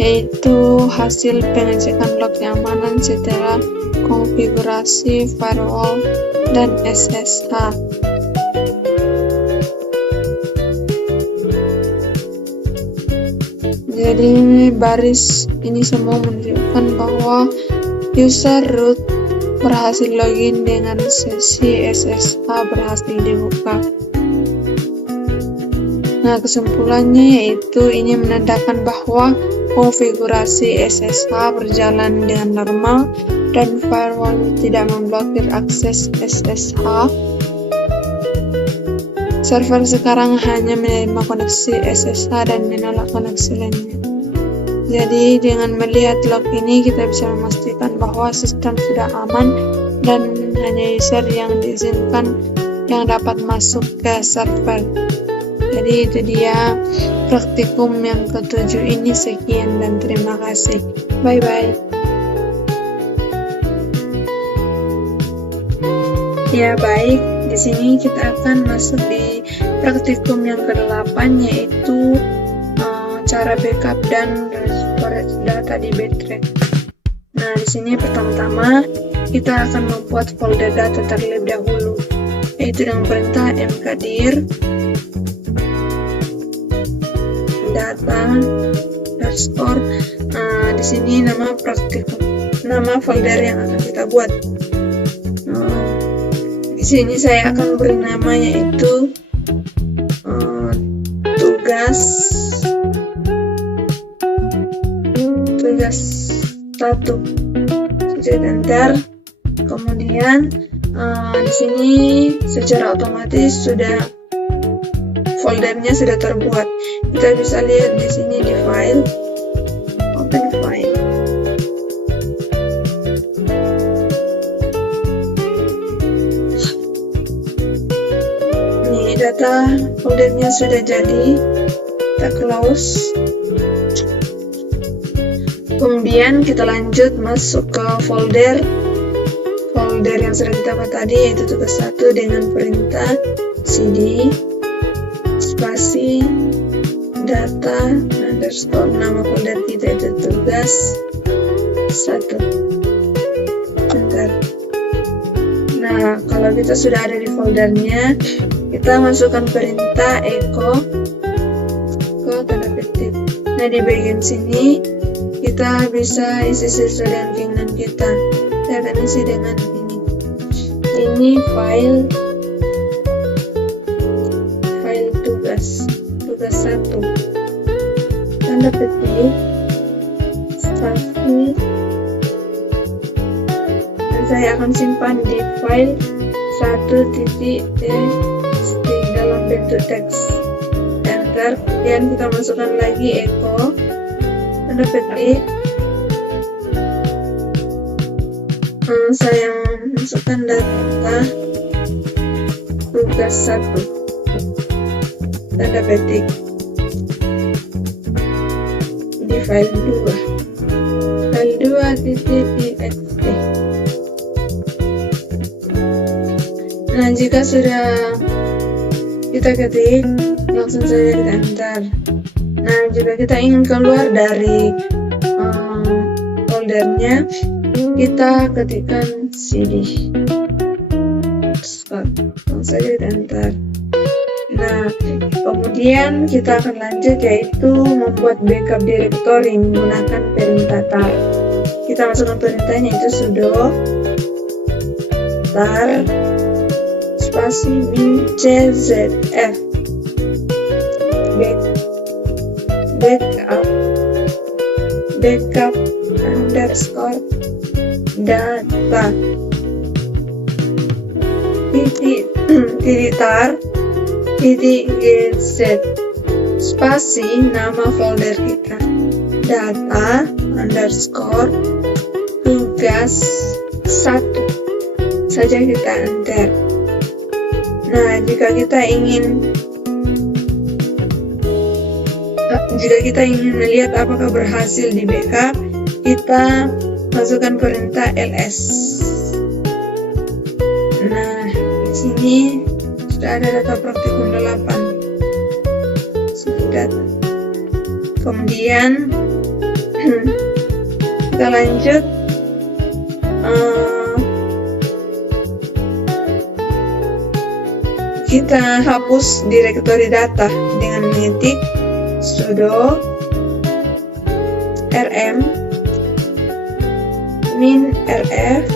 yaitu hasil pengecekan log keamanan setelah konfigurasi firewall dan SSH. Jadi baris ini semua menunjukkan bahwa user root berhasil login dengan sesi SSH berhasil dibuka. Nah, kesimpulannya yaitu ini menandakan bahwa konfigurasi SSH berjalan dengan normal dan firewall tidak memblokir akses SSH. Server sekarang hanya menerima koneksi SSH dan menolak koneksi lainnya. Jadi dengan melihat log ini kita bisa memastikan bahwa sistem sudah aman dan hanya user yang diizinkan yang dapat masuk ke server. Jadi itu dia praktikum yang ke-7 ini. Sekian dan terima kasih. Bye bye. Ya baik, di sini kita akan masuk di praktikum yang ke-8, yaitu cara backup dan storage data di Backtrack. Nah, di sini pertama-tama kita akan membuat folder data terlebih dahulu, yaitu dengan perintah mkdir data underscore. Di sini nama praktikum, nama folder yang akan kita buat. Di sini saya akan beri nama yaitu tugas 1. Saya enter. Kemudian di sini secara otomatis sudah foldernya sudah terbuat. Kita bisa lihat di sini di file, open file. Ini data foldernya sudah jadi. Kita close. Kemudian kita lanjut masuk ke folder yang sudah kita buat tadi, yaitu tugas 1 dengan perintah cd spasi data underscore nama folder kita itu tugas 1. Bentar. Nah, kalau kita sudah ada di foldernya, kita masukkan perintah echo ke tanda petik. Nah, di bagian sini kita bisa isi sesuai dengan keinginan kita. Saya akan isi dengan ini file tugas 1 tanda petik spasi, dan saya akan simpan di file 1.txt dalam bentuk teks. Enter. Kemudian kita masukkan lagi echo tanda petik. Saya masukkan data tugas 1 tanda petik di file 2.txt. Nah, jika sudah kita ketik, langsung saja kita enter. Nah, jika kita ingin keluar dari foldernya, kita ketikkan cd langsung saja kita enter. Nah, kemudian kita akan lanjut, yaitu membuat backup directory menggunakan perintah tar. Kita masukkan perintahnya itu sudo tar spasi min czf backup underscore data titik tar titik gz spasi nama folder kita data underscore tugas 1 saja kita enter. Nah, jika kita ingin melihat apakah berhasil di backup, kita masukkan perintah ls. Nah, di sini sudah ada data praktikum 8. Sudah. Kemudian kita lanjut kita hapus direktori data dengan mengetik sudo rm min rf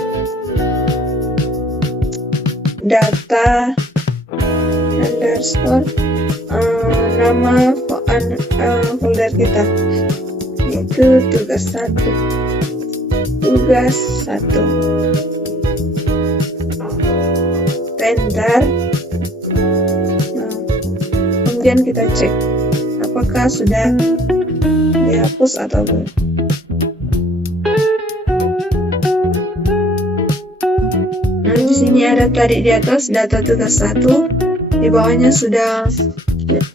data underscore nama folder kita, yaitu tugas 1. Enter. Kemudian kita cek apakah sudah dihapus atau belum. Nah, di sini ada tadi di atas data tugas 1, di bawahnya sudah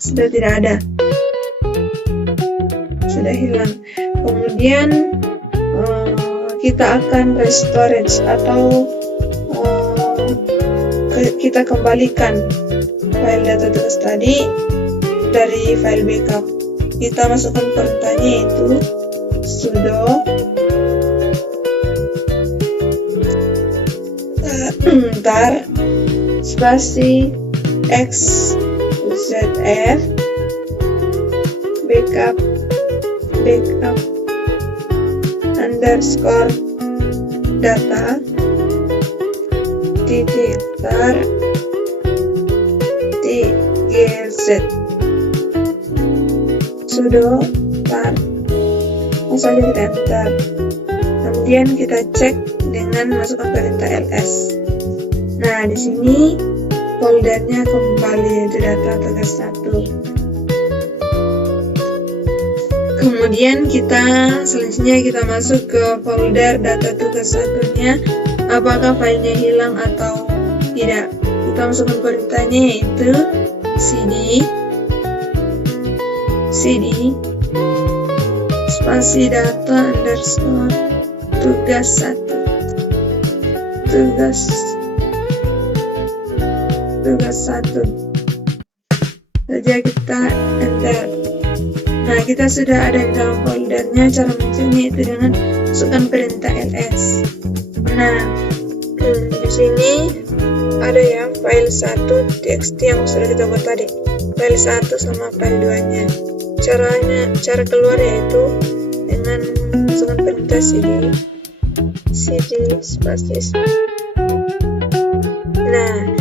tidak ada, sudah hilang. Kemudian kita akan ke storage atau kita kembalikan file data tugas tadi dari file backup. Kita masukkan perintahnya itu sudo tar spasi xzf backup underscore data titik tar tgz sudo tar saja kita enter. Kemudian kita cek dengan masukkan perintah ls. Nah, di sini foldernya kembali yaitu data tugas 1. Kemudian selanjutnya kita masuk ke folder data tugas 1-nya. Apakah filenya hilang atau tidak? Kita masukkan perintahnya yaitu cd spasi data underscore tugas 1 saja kita enter. Nah, kita sudah ada di dalam foldernya. Cara mencarinya itu dengan masukkan perintah ls. Nah, di sini ada ya file 1 txt yang sudah kita buat tadi, file 1 sama file 2-nya. Cara keluar yaitu dengan masukkan perintah cd space. Nah,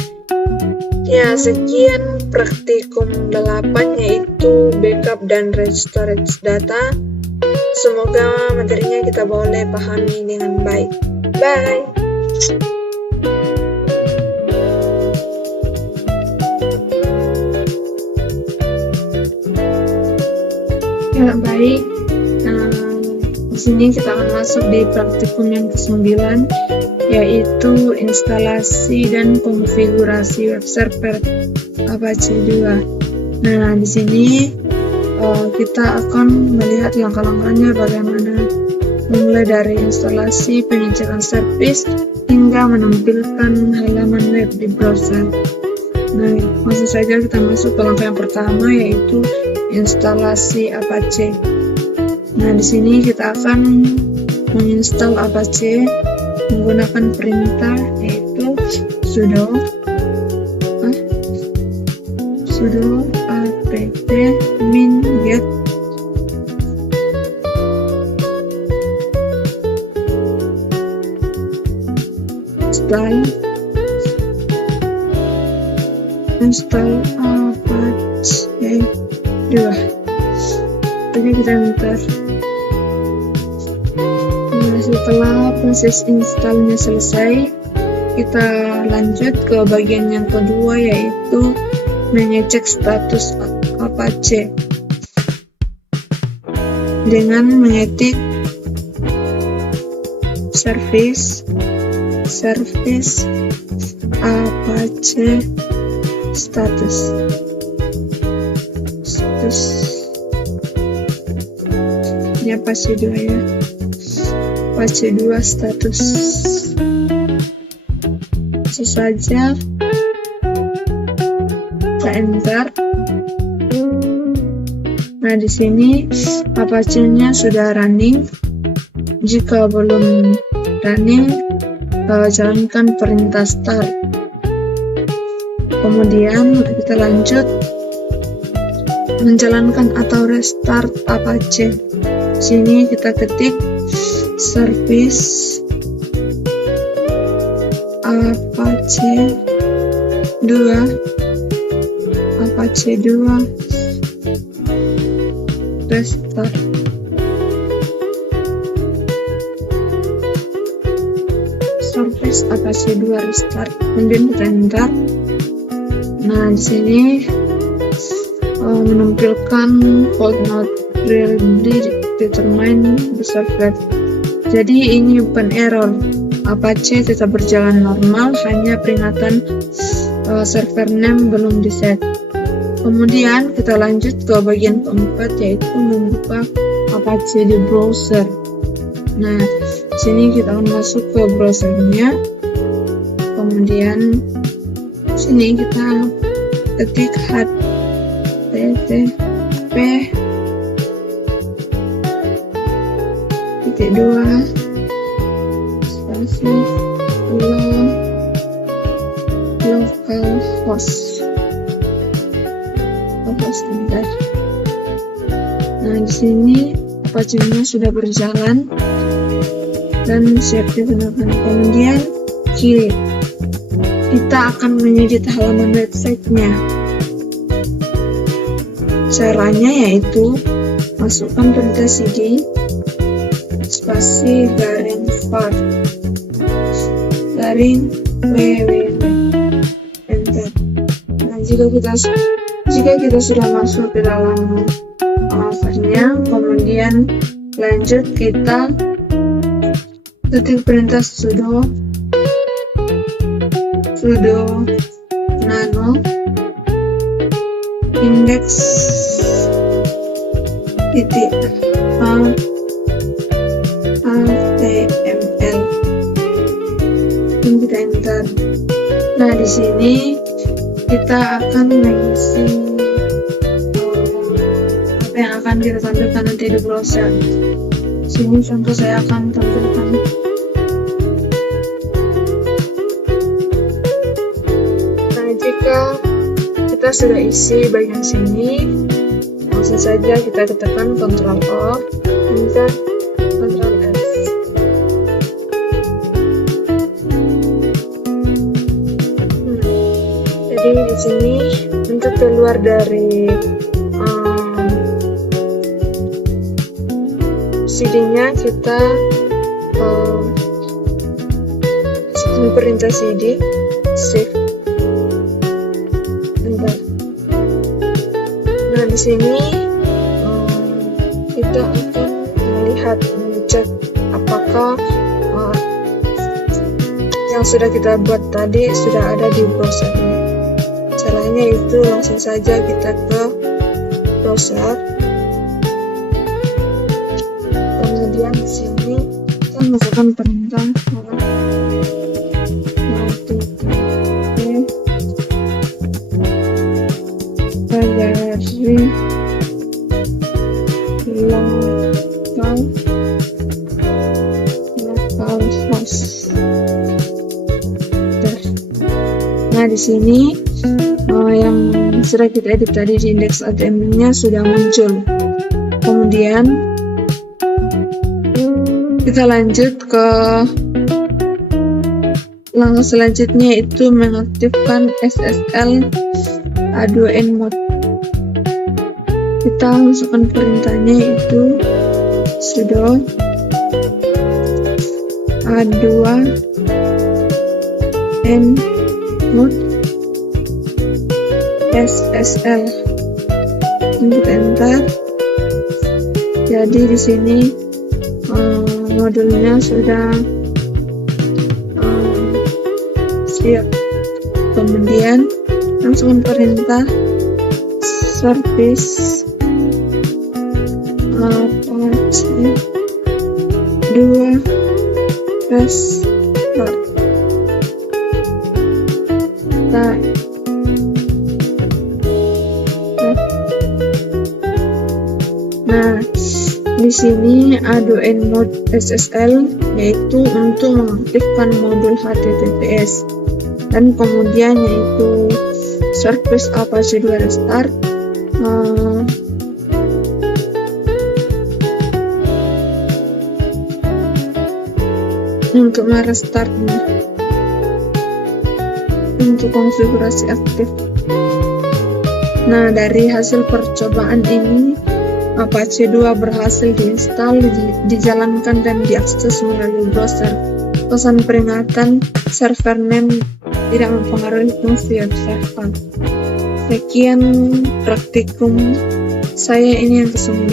ya sekian praktikum 8 yaitu backup dan storage data. Semoga materinya kita boleh pahami dengan baik. Bye. Ya, baik. Di sini kita akan masuk di praktikum yang ke-9 yaitu instalasi dan konfigurasi web server Apache 2. Nah, di sini kita akan melihat langkah-langkahnya bagaimana mulai dari instalasi, pengecekan service hingga menampilkan halaman web di browser. Nah, langsung saja kita masuk ke langkah yang pertama yaitu instalasi Apache. Nah, di sini kita akan menginstal Apache menggunakan perintah yaitu sudo apt min get install Apache 2. Jadi kita enter. Nah, setelah proses installnya selesai, kita lanjut ke bagian yang kedua yaitu mengecek status Apache dengan mengetik service Apache status. Ini Apache 2 ya, Apache 2 status. Langsung saja kita enter. Nah, di sini Apache-nya sudah running. Jika belum running, jalankan perintah start. Kemudian kita lanjut menjalankan atau restart Apache. Sini kita ketik service Apache 2 restart. Service Apache 2 restart. Kemudian kita enter. Nah, di sini menampilkan fault not really determine the server. Jadi ini bukan error. Apache tetap berjalan normal, hanya peringatan server name belum diset. Kemudian kita lanjut ke bagian keempat yaitu membuka Apache di browser. Nah, sini kita akan masuk ke browsernya. Kemudian Sini kita ketik http spasi localhost enter. Nah, di sini Apache-nya sudah berjalan dan siap digunakan. Kemudian kita akan mengedit halaman websitenya. Caranya yaitu masukkan perintah cd spasi garing var garing www enter. Nah, jika kita sudah masuk ke dalam filenya, kemudian lanjut kita ketik perintah sudo nano index html. Dan kita enter. Nah, di sini kita akan mengisi apa yang akan kita tampilkan nanti di browser. Sini contoh saya akan tampilkan. Nah, jika kita sudah isi bagian sini, langsung saja kita tekan Ctrl O, enter, Ctrl S. Jadi di sini untuk keluar dari CD-nya kita perintah CD save enter. Nah, di sini kita akan mengecek apakah yang sudah kita buat tadi sudah ada di browsernya. Caranya itu langsung saja kita ke browser, kemudian di sini kita masukkan perintah garing localhost. Nah, di sini yang sudah kita edit tadi di index HTML-nya sudah muncul. Kemudian kita lanjut ke langkah selanjutnya, yaitu mengaktifkan SSL A2N mode. Kita masukkan perintahnya, yaitu sudo A2N mode SSL. Kita enter. Jadi di sini modulnya sudah siap. Kemudian langsung perintah service Apache 2 restart. Nah, di sini A2N mode SSL yaitu untuk mengaktifkan modul HTTPS, dan kemudian yaitu service Apache 2 restart untuk merestartnya untuk konfigurasi aktif. Nah, dari hasil percobaan ini Apache 2 berhasil diinstal, dijalankan dan diakses melalui browser. Pesan peringatan server name tidak mempengaruhi fungsi web server. Sekian praktikum saya, ini yang ke-9.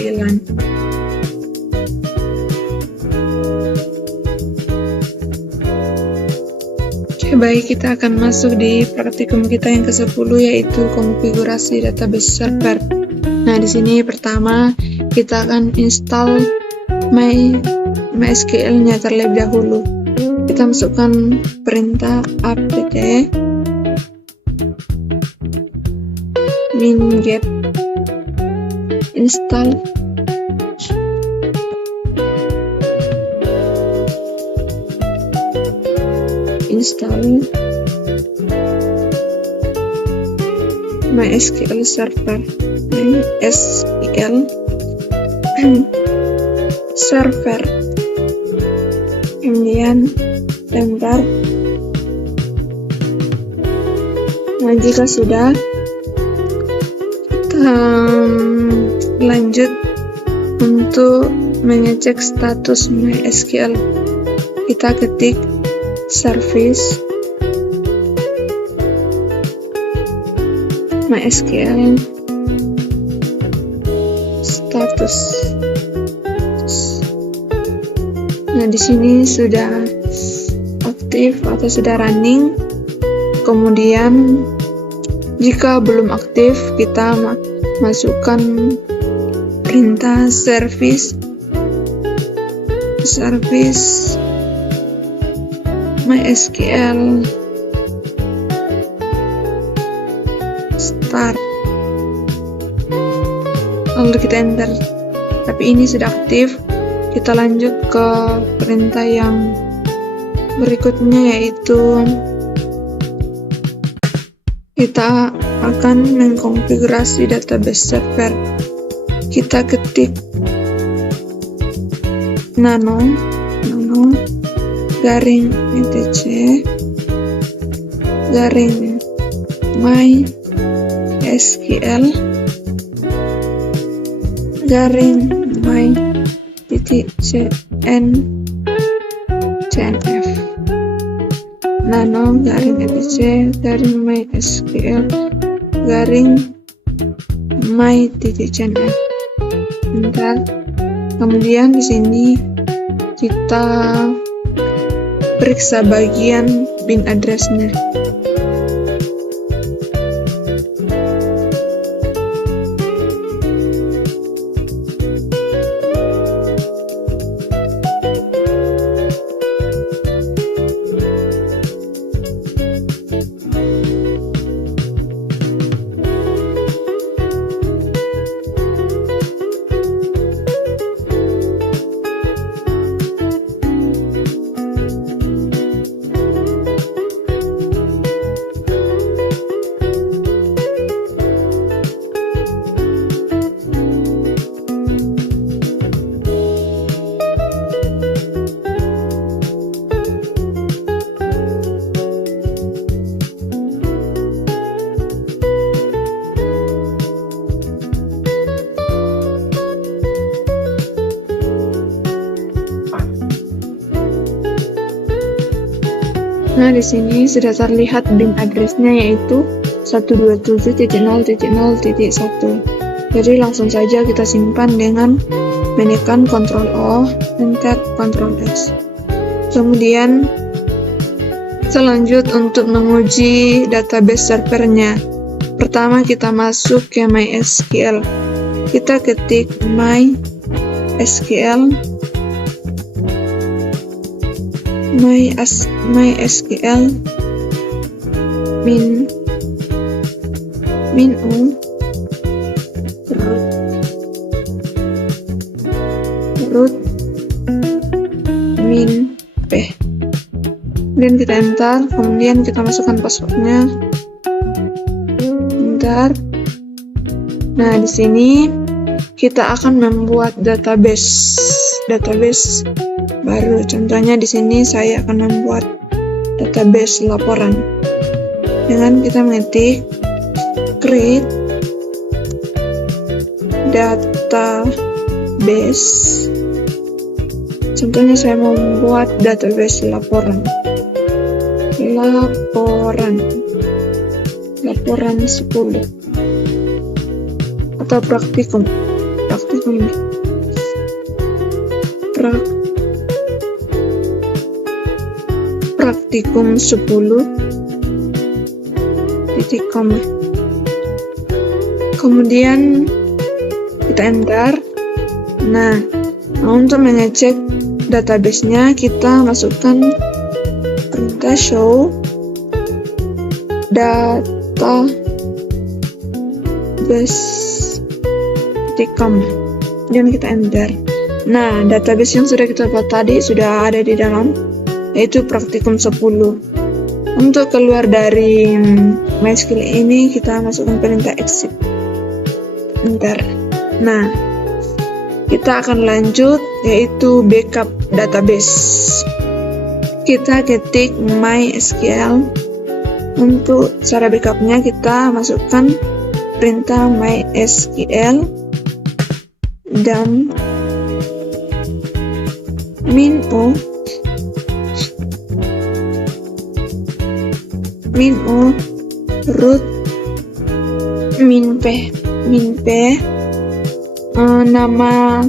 Oke, baik, kita akan masuk di praktikum kita yang ke-10, yaitu konfigurasi database server. Nah, di sini pertama kita akan install MySQL-nya terlebih dahulu. Kita masukkan perintah apt min-get install MySQL server, kemudian enter. Nah, jika sudah, kita lanjut untuk mengecek status MySQL. Kita ketik service MySQL status. Nah, di sini sudah aktif atau sudah running. Kemudian jika belum aktif, kita masukkan perintah service MySQL start, lalu kita enter. Tapi ini sudah aktif. Kita lanjut ke perintah yang berikutnya, yaitu kita akan mengkonfigurasi database server. Kita ketik nano garing etc garing MySQL garing my.cnf nano garing etc garing MySQL garing my.cnf. Bentar. Kemudian di sini kita periksa bagian bin address-nya. Nah, di sini sudah terlihat bin address-nya, yaitu 127.0.0.1. Jadi langsung saja kita simpan dengan menekan Ctrl O, Enter, Ctrl S. Kemudian kita lanjut untuk menguji database servernya. Pertama kita masuk ke MySQL. Kita ketik MySQL min u root min p. Kemudian kita enter, kemudian kita masukkan passwordnya. Enter. Nah, di sini kita akan membuat database baru. Contohnya di sini saya akan membuat database laporan dengan kita mengetik create database. Contohnya saya mau membuat database laporan 10 atau praktikum 10 titik koma. Kemudian kita enter. Nah, untuk mengecek database-nya kita masukkan perintah show data database.com dan kita enter. Nah, database yang sudah kita buat tadi sudah ada di dalam, yaitu praktikum 10. Untuk keluar dari MySQL ini, kita masukkan perintah exit, enter. Nah, kita akan lanjut, yaitu backup database. Kita ketik MySQL. Untuk cara backupnya, kita masukkan perintah MySQL dan min-o root min-p nama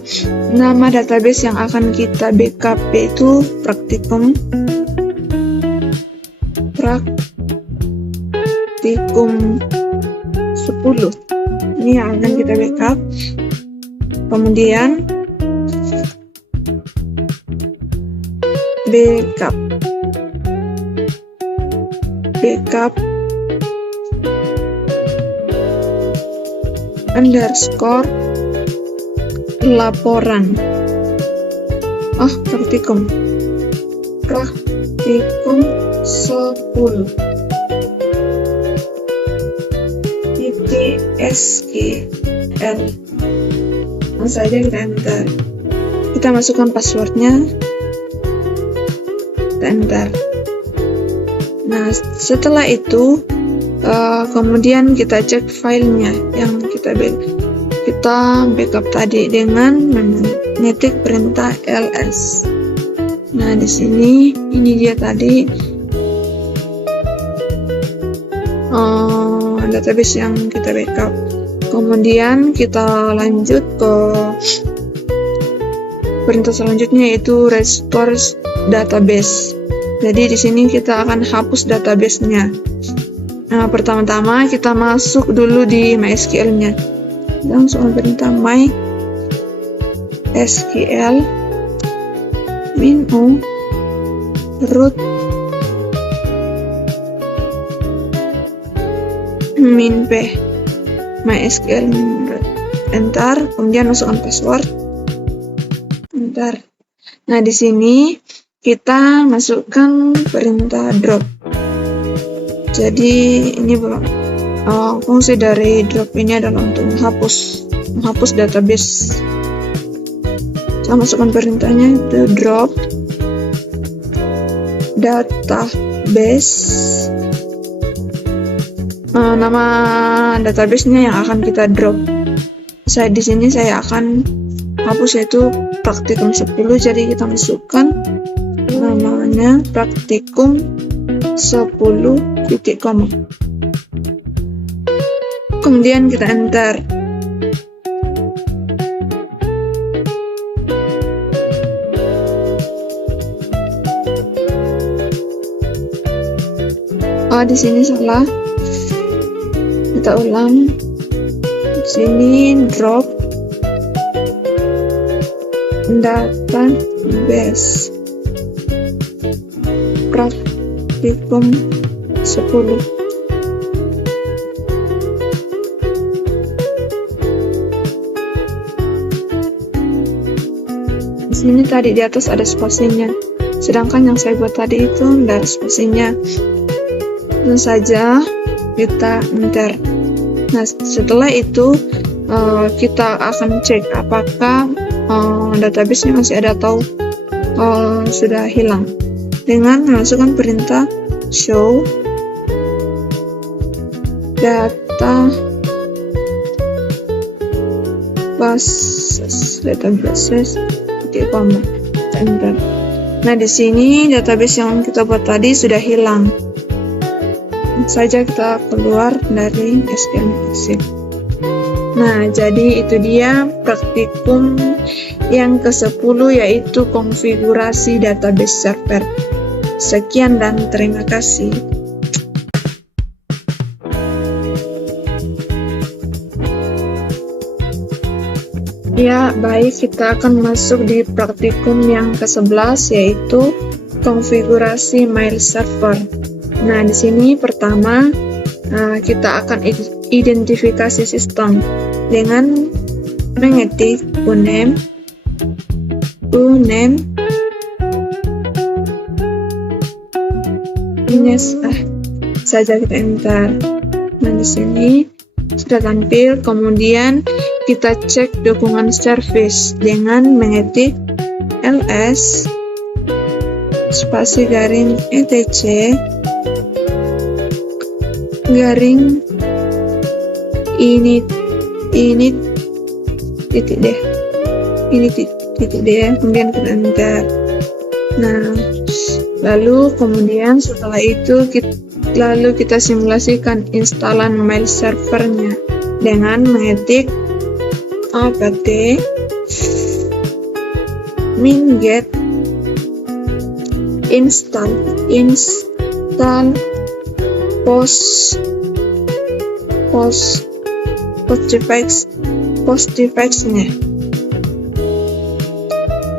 database yang akan kita backup itu praktikum 10. Ini yang akan kita backup. Kemudian backup underscore laporan praktikum 10 .SQL. Langsung saja kita enter. Kita masukkan passwordnya, kita enter. Nah, setelah itu kemudian kita cek filenya yang kita backup tadi dengan mengetik perintah ls. Nah, di sini ini dia tadi database yang kita backup. Kemudian kita lanjut ke perintah selanjutnya, yaitu restore database. Jadi di sini kita akan hapus database-nya. Nah, pertama-tama kita masuk dulu di MySQL-nya. Langsung perintah MySQL min-o root min-p MySQL enter, kemudian masukkan password, enter. Nah, di sini kita masukkan perintah drop. Jadi ini fungsi dari drop ini adalah untuk menghapus database. Kita masukkan perintahnya itu drop database. Nama database-nya yang akan kita drop. Di sini saya akan hapus, yaitu praktikum 10. Jadi kita masukkan namanya praktikum 10.com. Kemudian kita enter. Di sini salah. Kita ulang. Di sini drop database praktikum 10. Di sini tadi di atas ada spasinya, sedangkan yang saya buat tadi itu tidak ada spasinya. Langsung saja kita enter. Nah, setelah itu kita akan cek apakah database-nya masih ada atau sudah hilang dengan memasukkan perintah show databases.com. Enter. Nah, di sini database yang kita buat tadi sudah hilang. Saja kita keluar dari SQL exit. Nah, jadi itu dia praktikum yang ke-10, yaitu konfigurasi database server. Sekian dan terima kasih. Ya, baik, kita akan masuk di praktikum yang ke-11, yaitu konfigurasi mail server. Nah, di sini pertama kita akan identifikasi sistem dengan mengetik uname ini saja kita enter. Nah, di sini sudah tampil. Kemudian kita cek dukungan service dengan mengetik ls spasi garing etc garing init titik D, kemudian kita enter. Nah, lalu kemudian setelah itu kita simulasikan instalan mail servernya dengan mengetik apt min-get install Postfix-nya.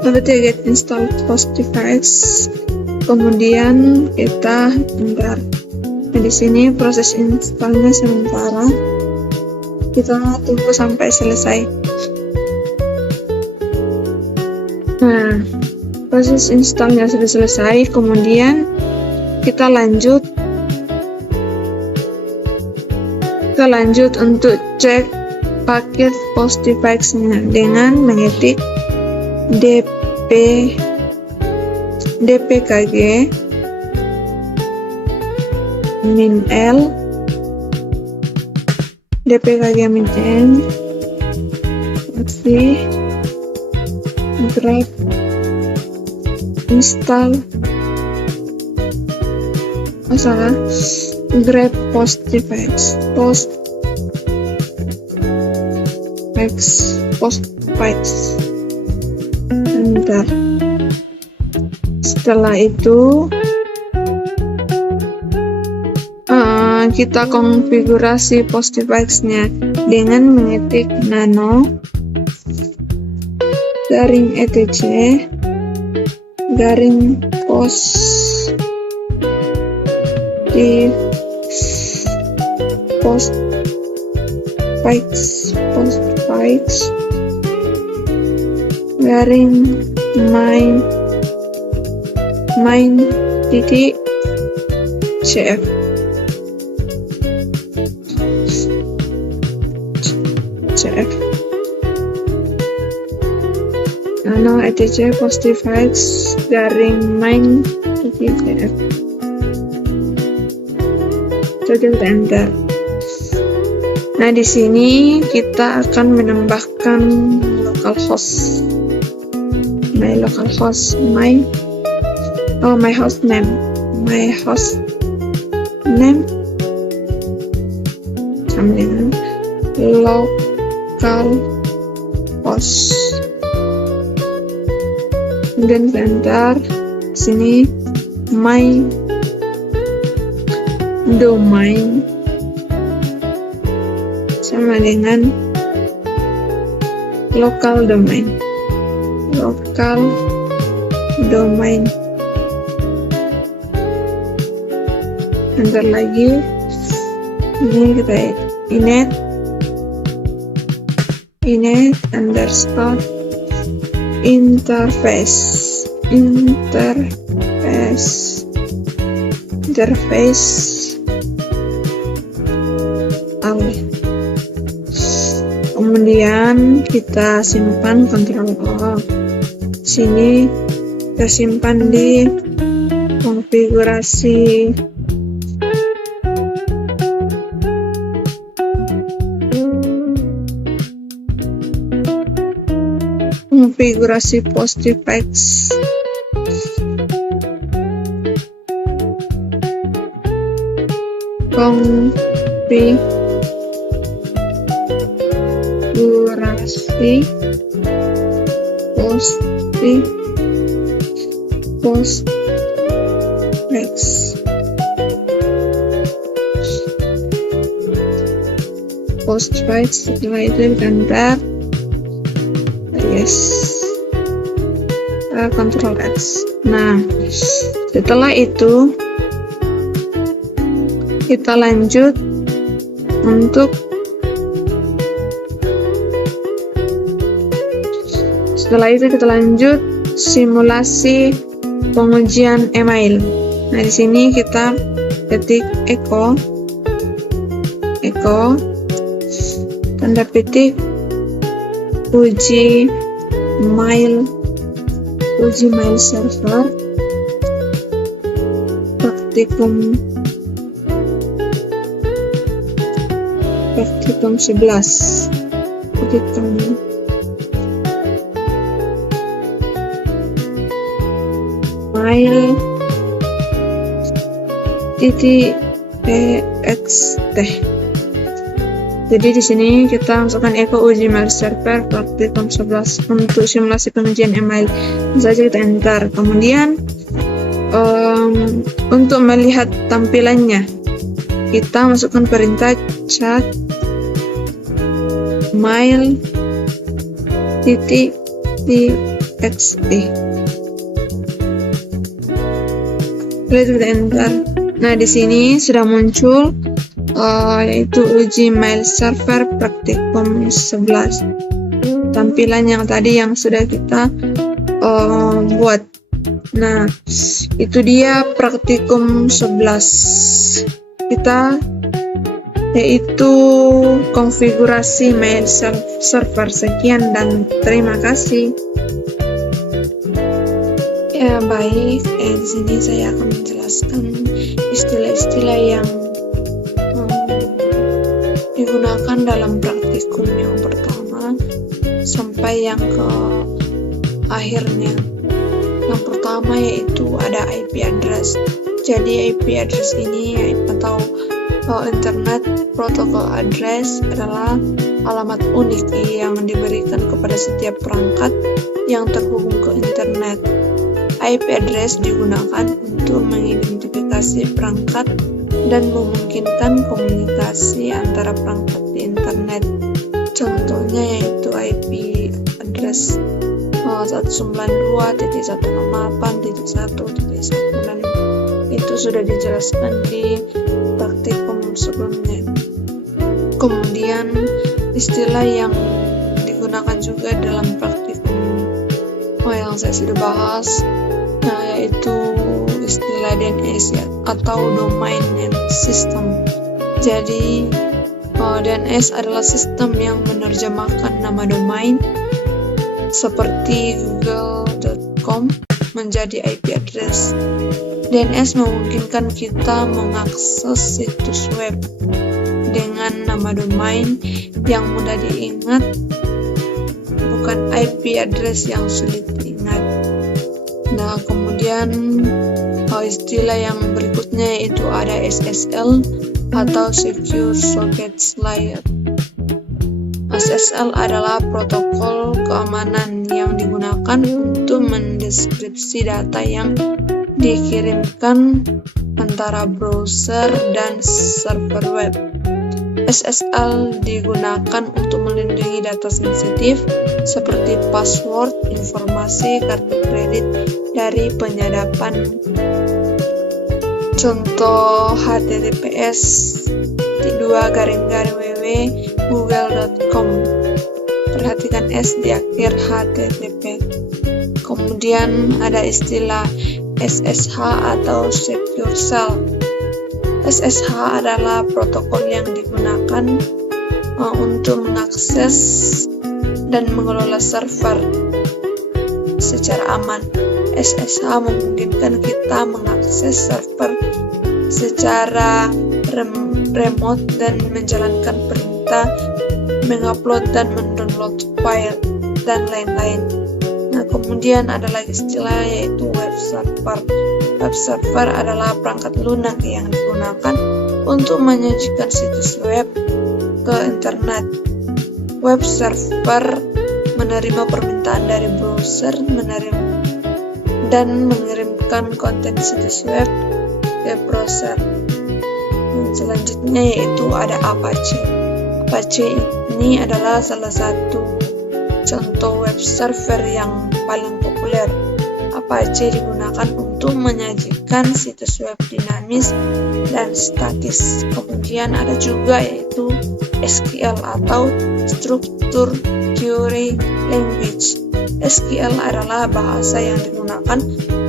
apt get install Postfix, kemudian kita enter. Nah, di sini proses installnya sementara, kita tunggu sampai selesai. Nah, proses installnya sudah selesai, kemudian kita lanjut untuk cek paket Postfix-nya dengan mengetik dpkg -l grep install grep Postfix enter. Setelah itu kita konfigurasi Postfix-nya dengan mengetik nano garing etc garing Postfix garing main titik cf. Nano etc Postfix garing main titik cf. Coba enter. Nah, di sini kita akan menambahkan localhost. My host name sama dengan localhost. Kemudian enter. Sini my domain sama dengan local domain. Enter lagi. Ini kita init underscore interface kemudian kita simpan Ctrl O. Sini kita simpan di konfigurasi Postfix. Konfigurasi Postfix. Setelah itu enter. Yes. Ctrl X. Nah, setelah itu kita lanjut Setelah itu kita lanjut simulasi pengujian email. Nah, di sini kita ketik echo tanda petik uji mail server praktikum 11 mail .txt. Jadi di sini kita masukkan echo uji mail server praktikum 11 untuk simulasi pengujian email. Saja kita enter. Kemudian untuk melihat tampilannya, kita masukkan perintah chat mail .txt. Lalu kita enter. Nah, di sini sudah muncul yaitu uji mail server praktikum 11. Tampilan yang tadi yang sudah kita buat. Nah, itu dia praktikum 11 kita, yaitu konfigurasi mail server. Sekian dan terima kasih. Ya, baik. Di sini saya akan menjelaskan istilah-istilah yang digunakan dalam praktikum yang pertama sampai yang ke akhirnya. Yang pertama yaitu ada IP address. Jadi IP address ini atau Internet Protocol Address adalah alamat unik yang diberikan kepada setiap perangkat yang terhubung ke internet. IP address digunakan untuk mengidentifikasi perangkat dan memungkinkan komunikasi antara perangkat di internet. Contohnya yaitu IP address 192.168.1.1 dan itu sudah dijelaskan di praktikum sebelumnya. Kemudian istilah yang digunakan juga dalam praktikum yang saya sudah bahas, yaitu istilah DNS atau Domain Name System. Jadi DNS adalah sistem yang menerjemahkan nama domain seperti google.com menjadi IP address. DNS memungkinkan kita mengakses situs web dengan nama domain yang mudah diingat, bukan IP address yang sulit diingat. Nah, kemudian istilah yang berikutnya yaitu ada SSL atau Secure Socket Layer. SSL adalah protokol keamanan yang digunakan untuk mendeskripsi data yang dikirimkan antara browser dan server web. SSL digunakan untuk melindungi data sensitif seperti password, informasi kartu kredit dari penyadapan. Contoh https://www.google.com. Perhatikan S di akhir HTTP. Kemudian ada istilah SSH atau Secure Shell. SSH adalah protokol yang digunakan untuk mengakses dan mengelola server secara aman. SSH memungkinkan kita mengakses server secara remote dan menjalankan perintah, mengupload dan mendownload file, dan lain-lain. Nah, kemudian ada lagi istilah yaitu web server. Web server adalah perangkat lunak yang digunakan untuk menyajikan situs web ke internet. Web server menerima permintaan dari browser, dan mengirimkan konten situs web ke browser. Selanjutnya yaitu ada Apache. Apache ini adalah salah satu contoh web server yang paling populer. Apache digunakan untuk untuk menyajikan situs web dinamis dan statis. Kemudian ada juga yaitu SQL atau Structured Query Language. SQL adalah bahasa yang digunakan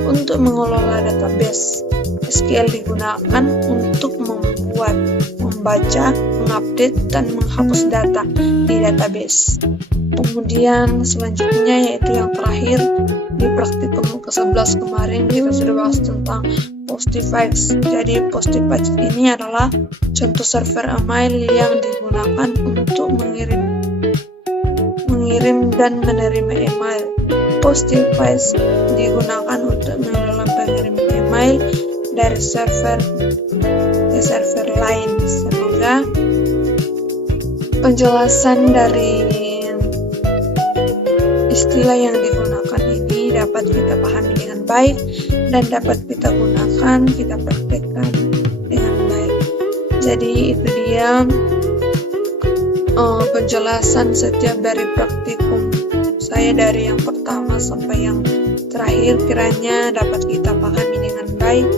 untuk mengelola database. SQL digunakan untuk membuat, membaca, mengupdate, dan menghapus data di database. Kemudian selanjutnya yaitu yang terakhir, di praktikum ke-11 kemarin kita sudah bahas tentang Postfix. Jadi Postfix ini adalah contoh server email yang digunakan untuk mengirim dan menerima email. Postfix digunakan untuk mengelola pengirim email dari server ke server lain. Semoga penjelasan dari istilah yang digunakan ini dapat kita pahami dengan baik dan dapat kita gunakan, kita praktekkan dengan baik. Jadi itu dia penjelasan setiap dari praktikum saya dari yang pertama sampai yang terakhir, kiranya dapat kita pahami dengan baik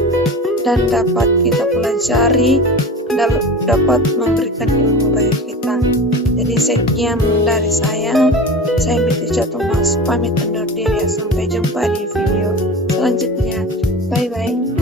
dan dapat kita pelajari, dapat memberikan ilmu bagi kita. Jadi sekian dari saya Mita Thomas pamit undur diri. Sampai jumpa di video selanjutnya. Bye bye.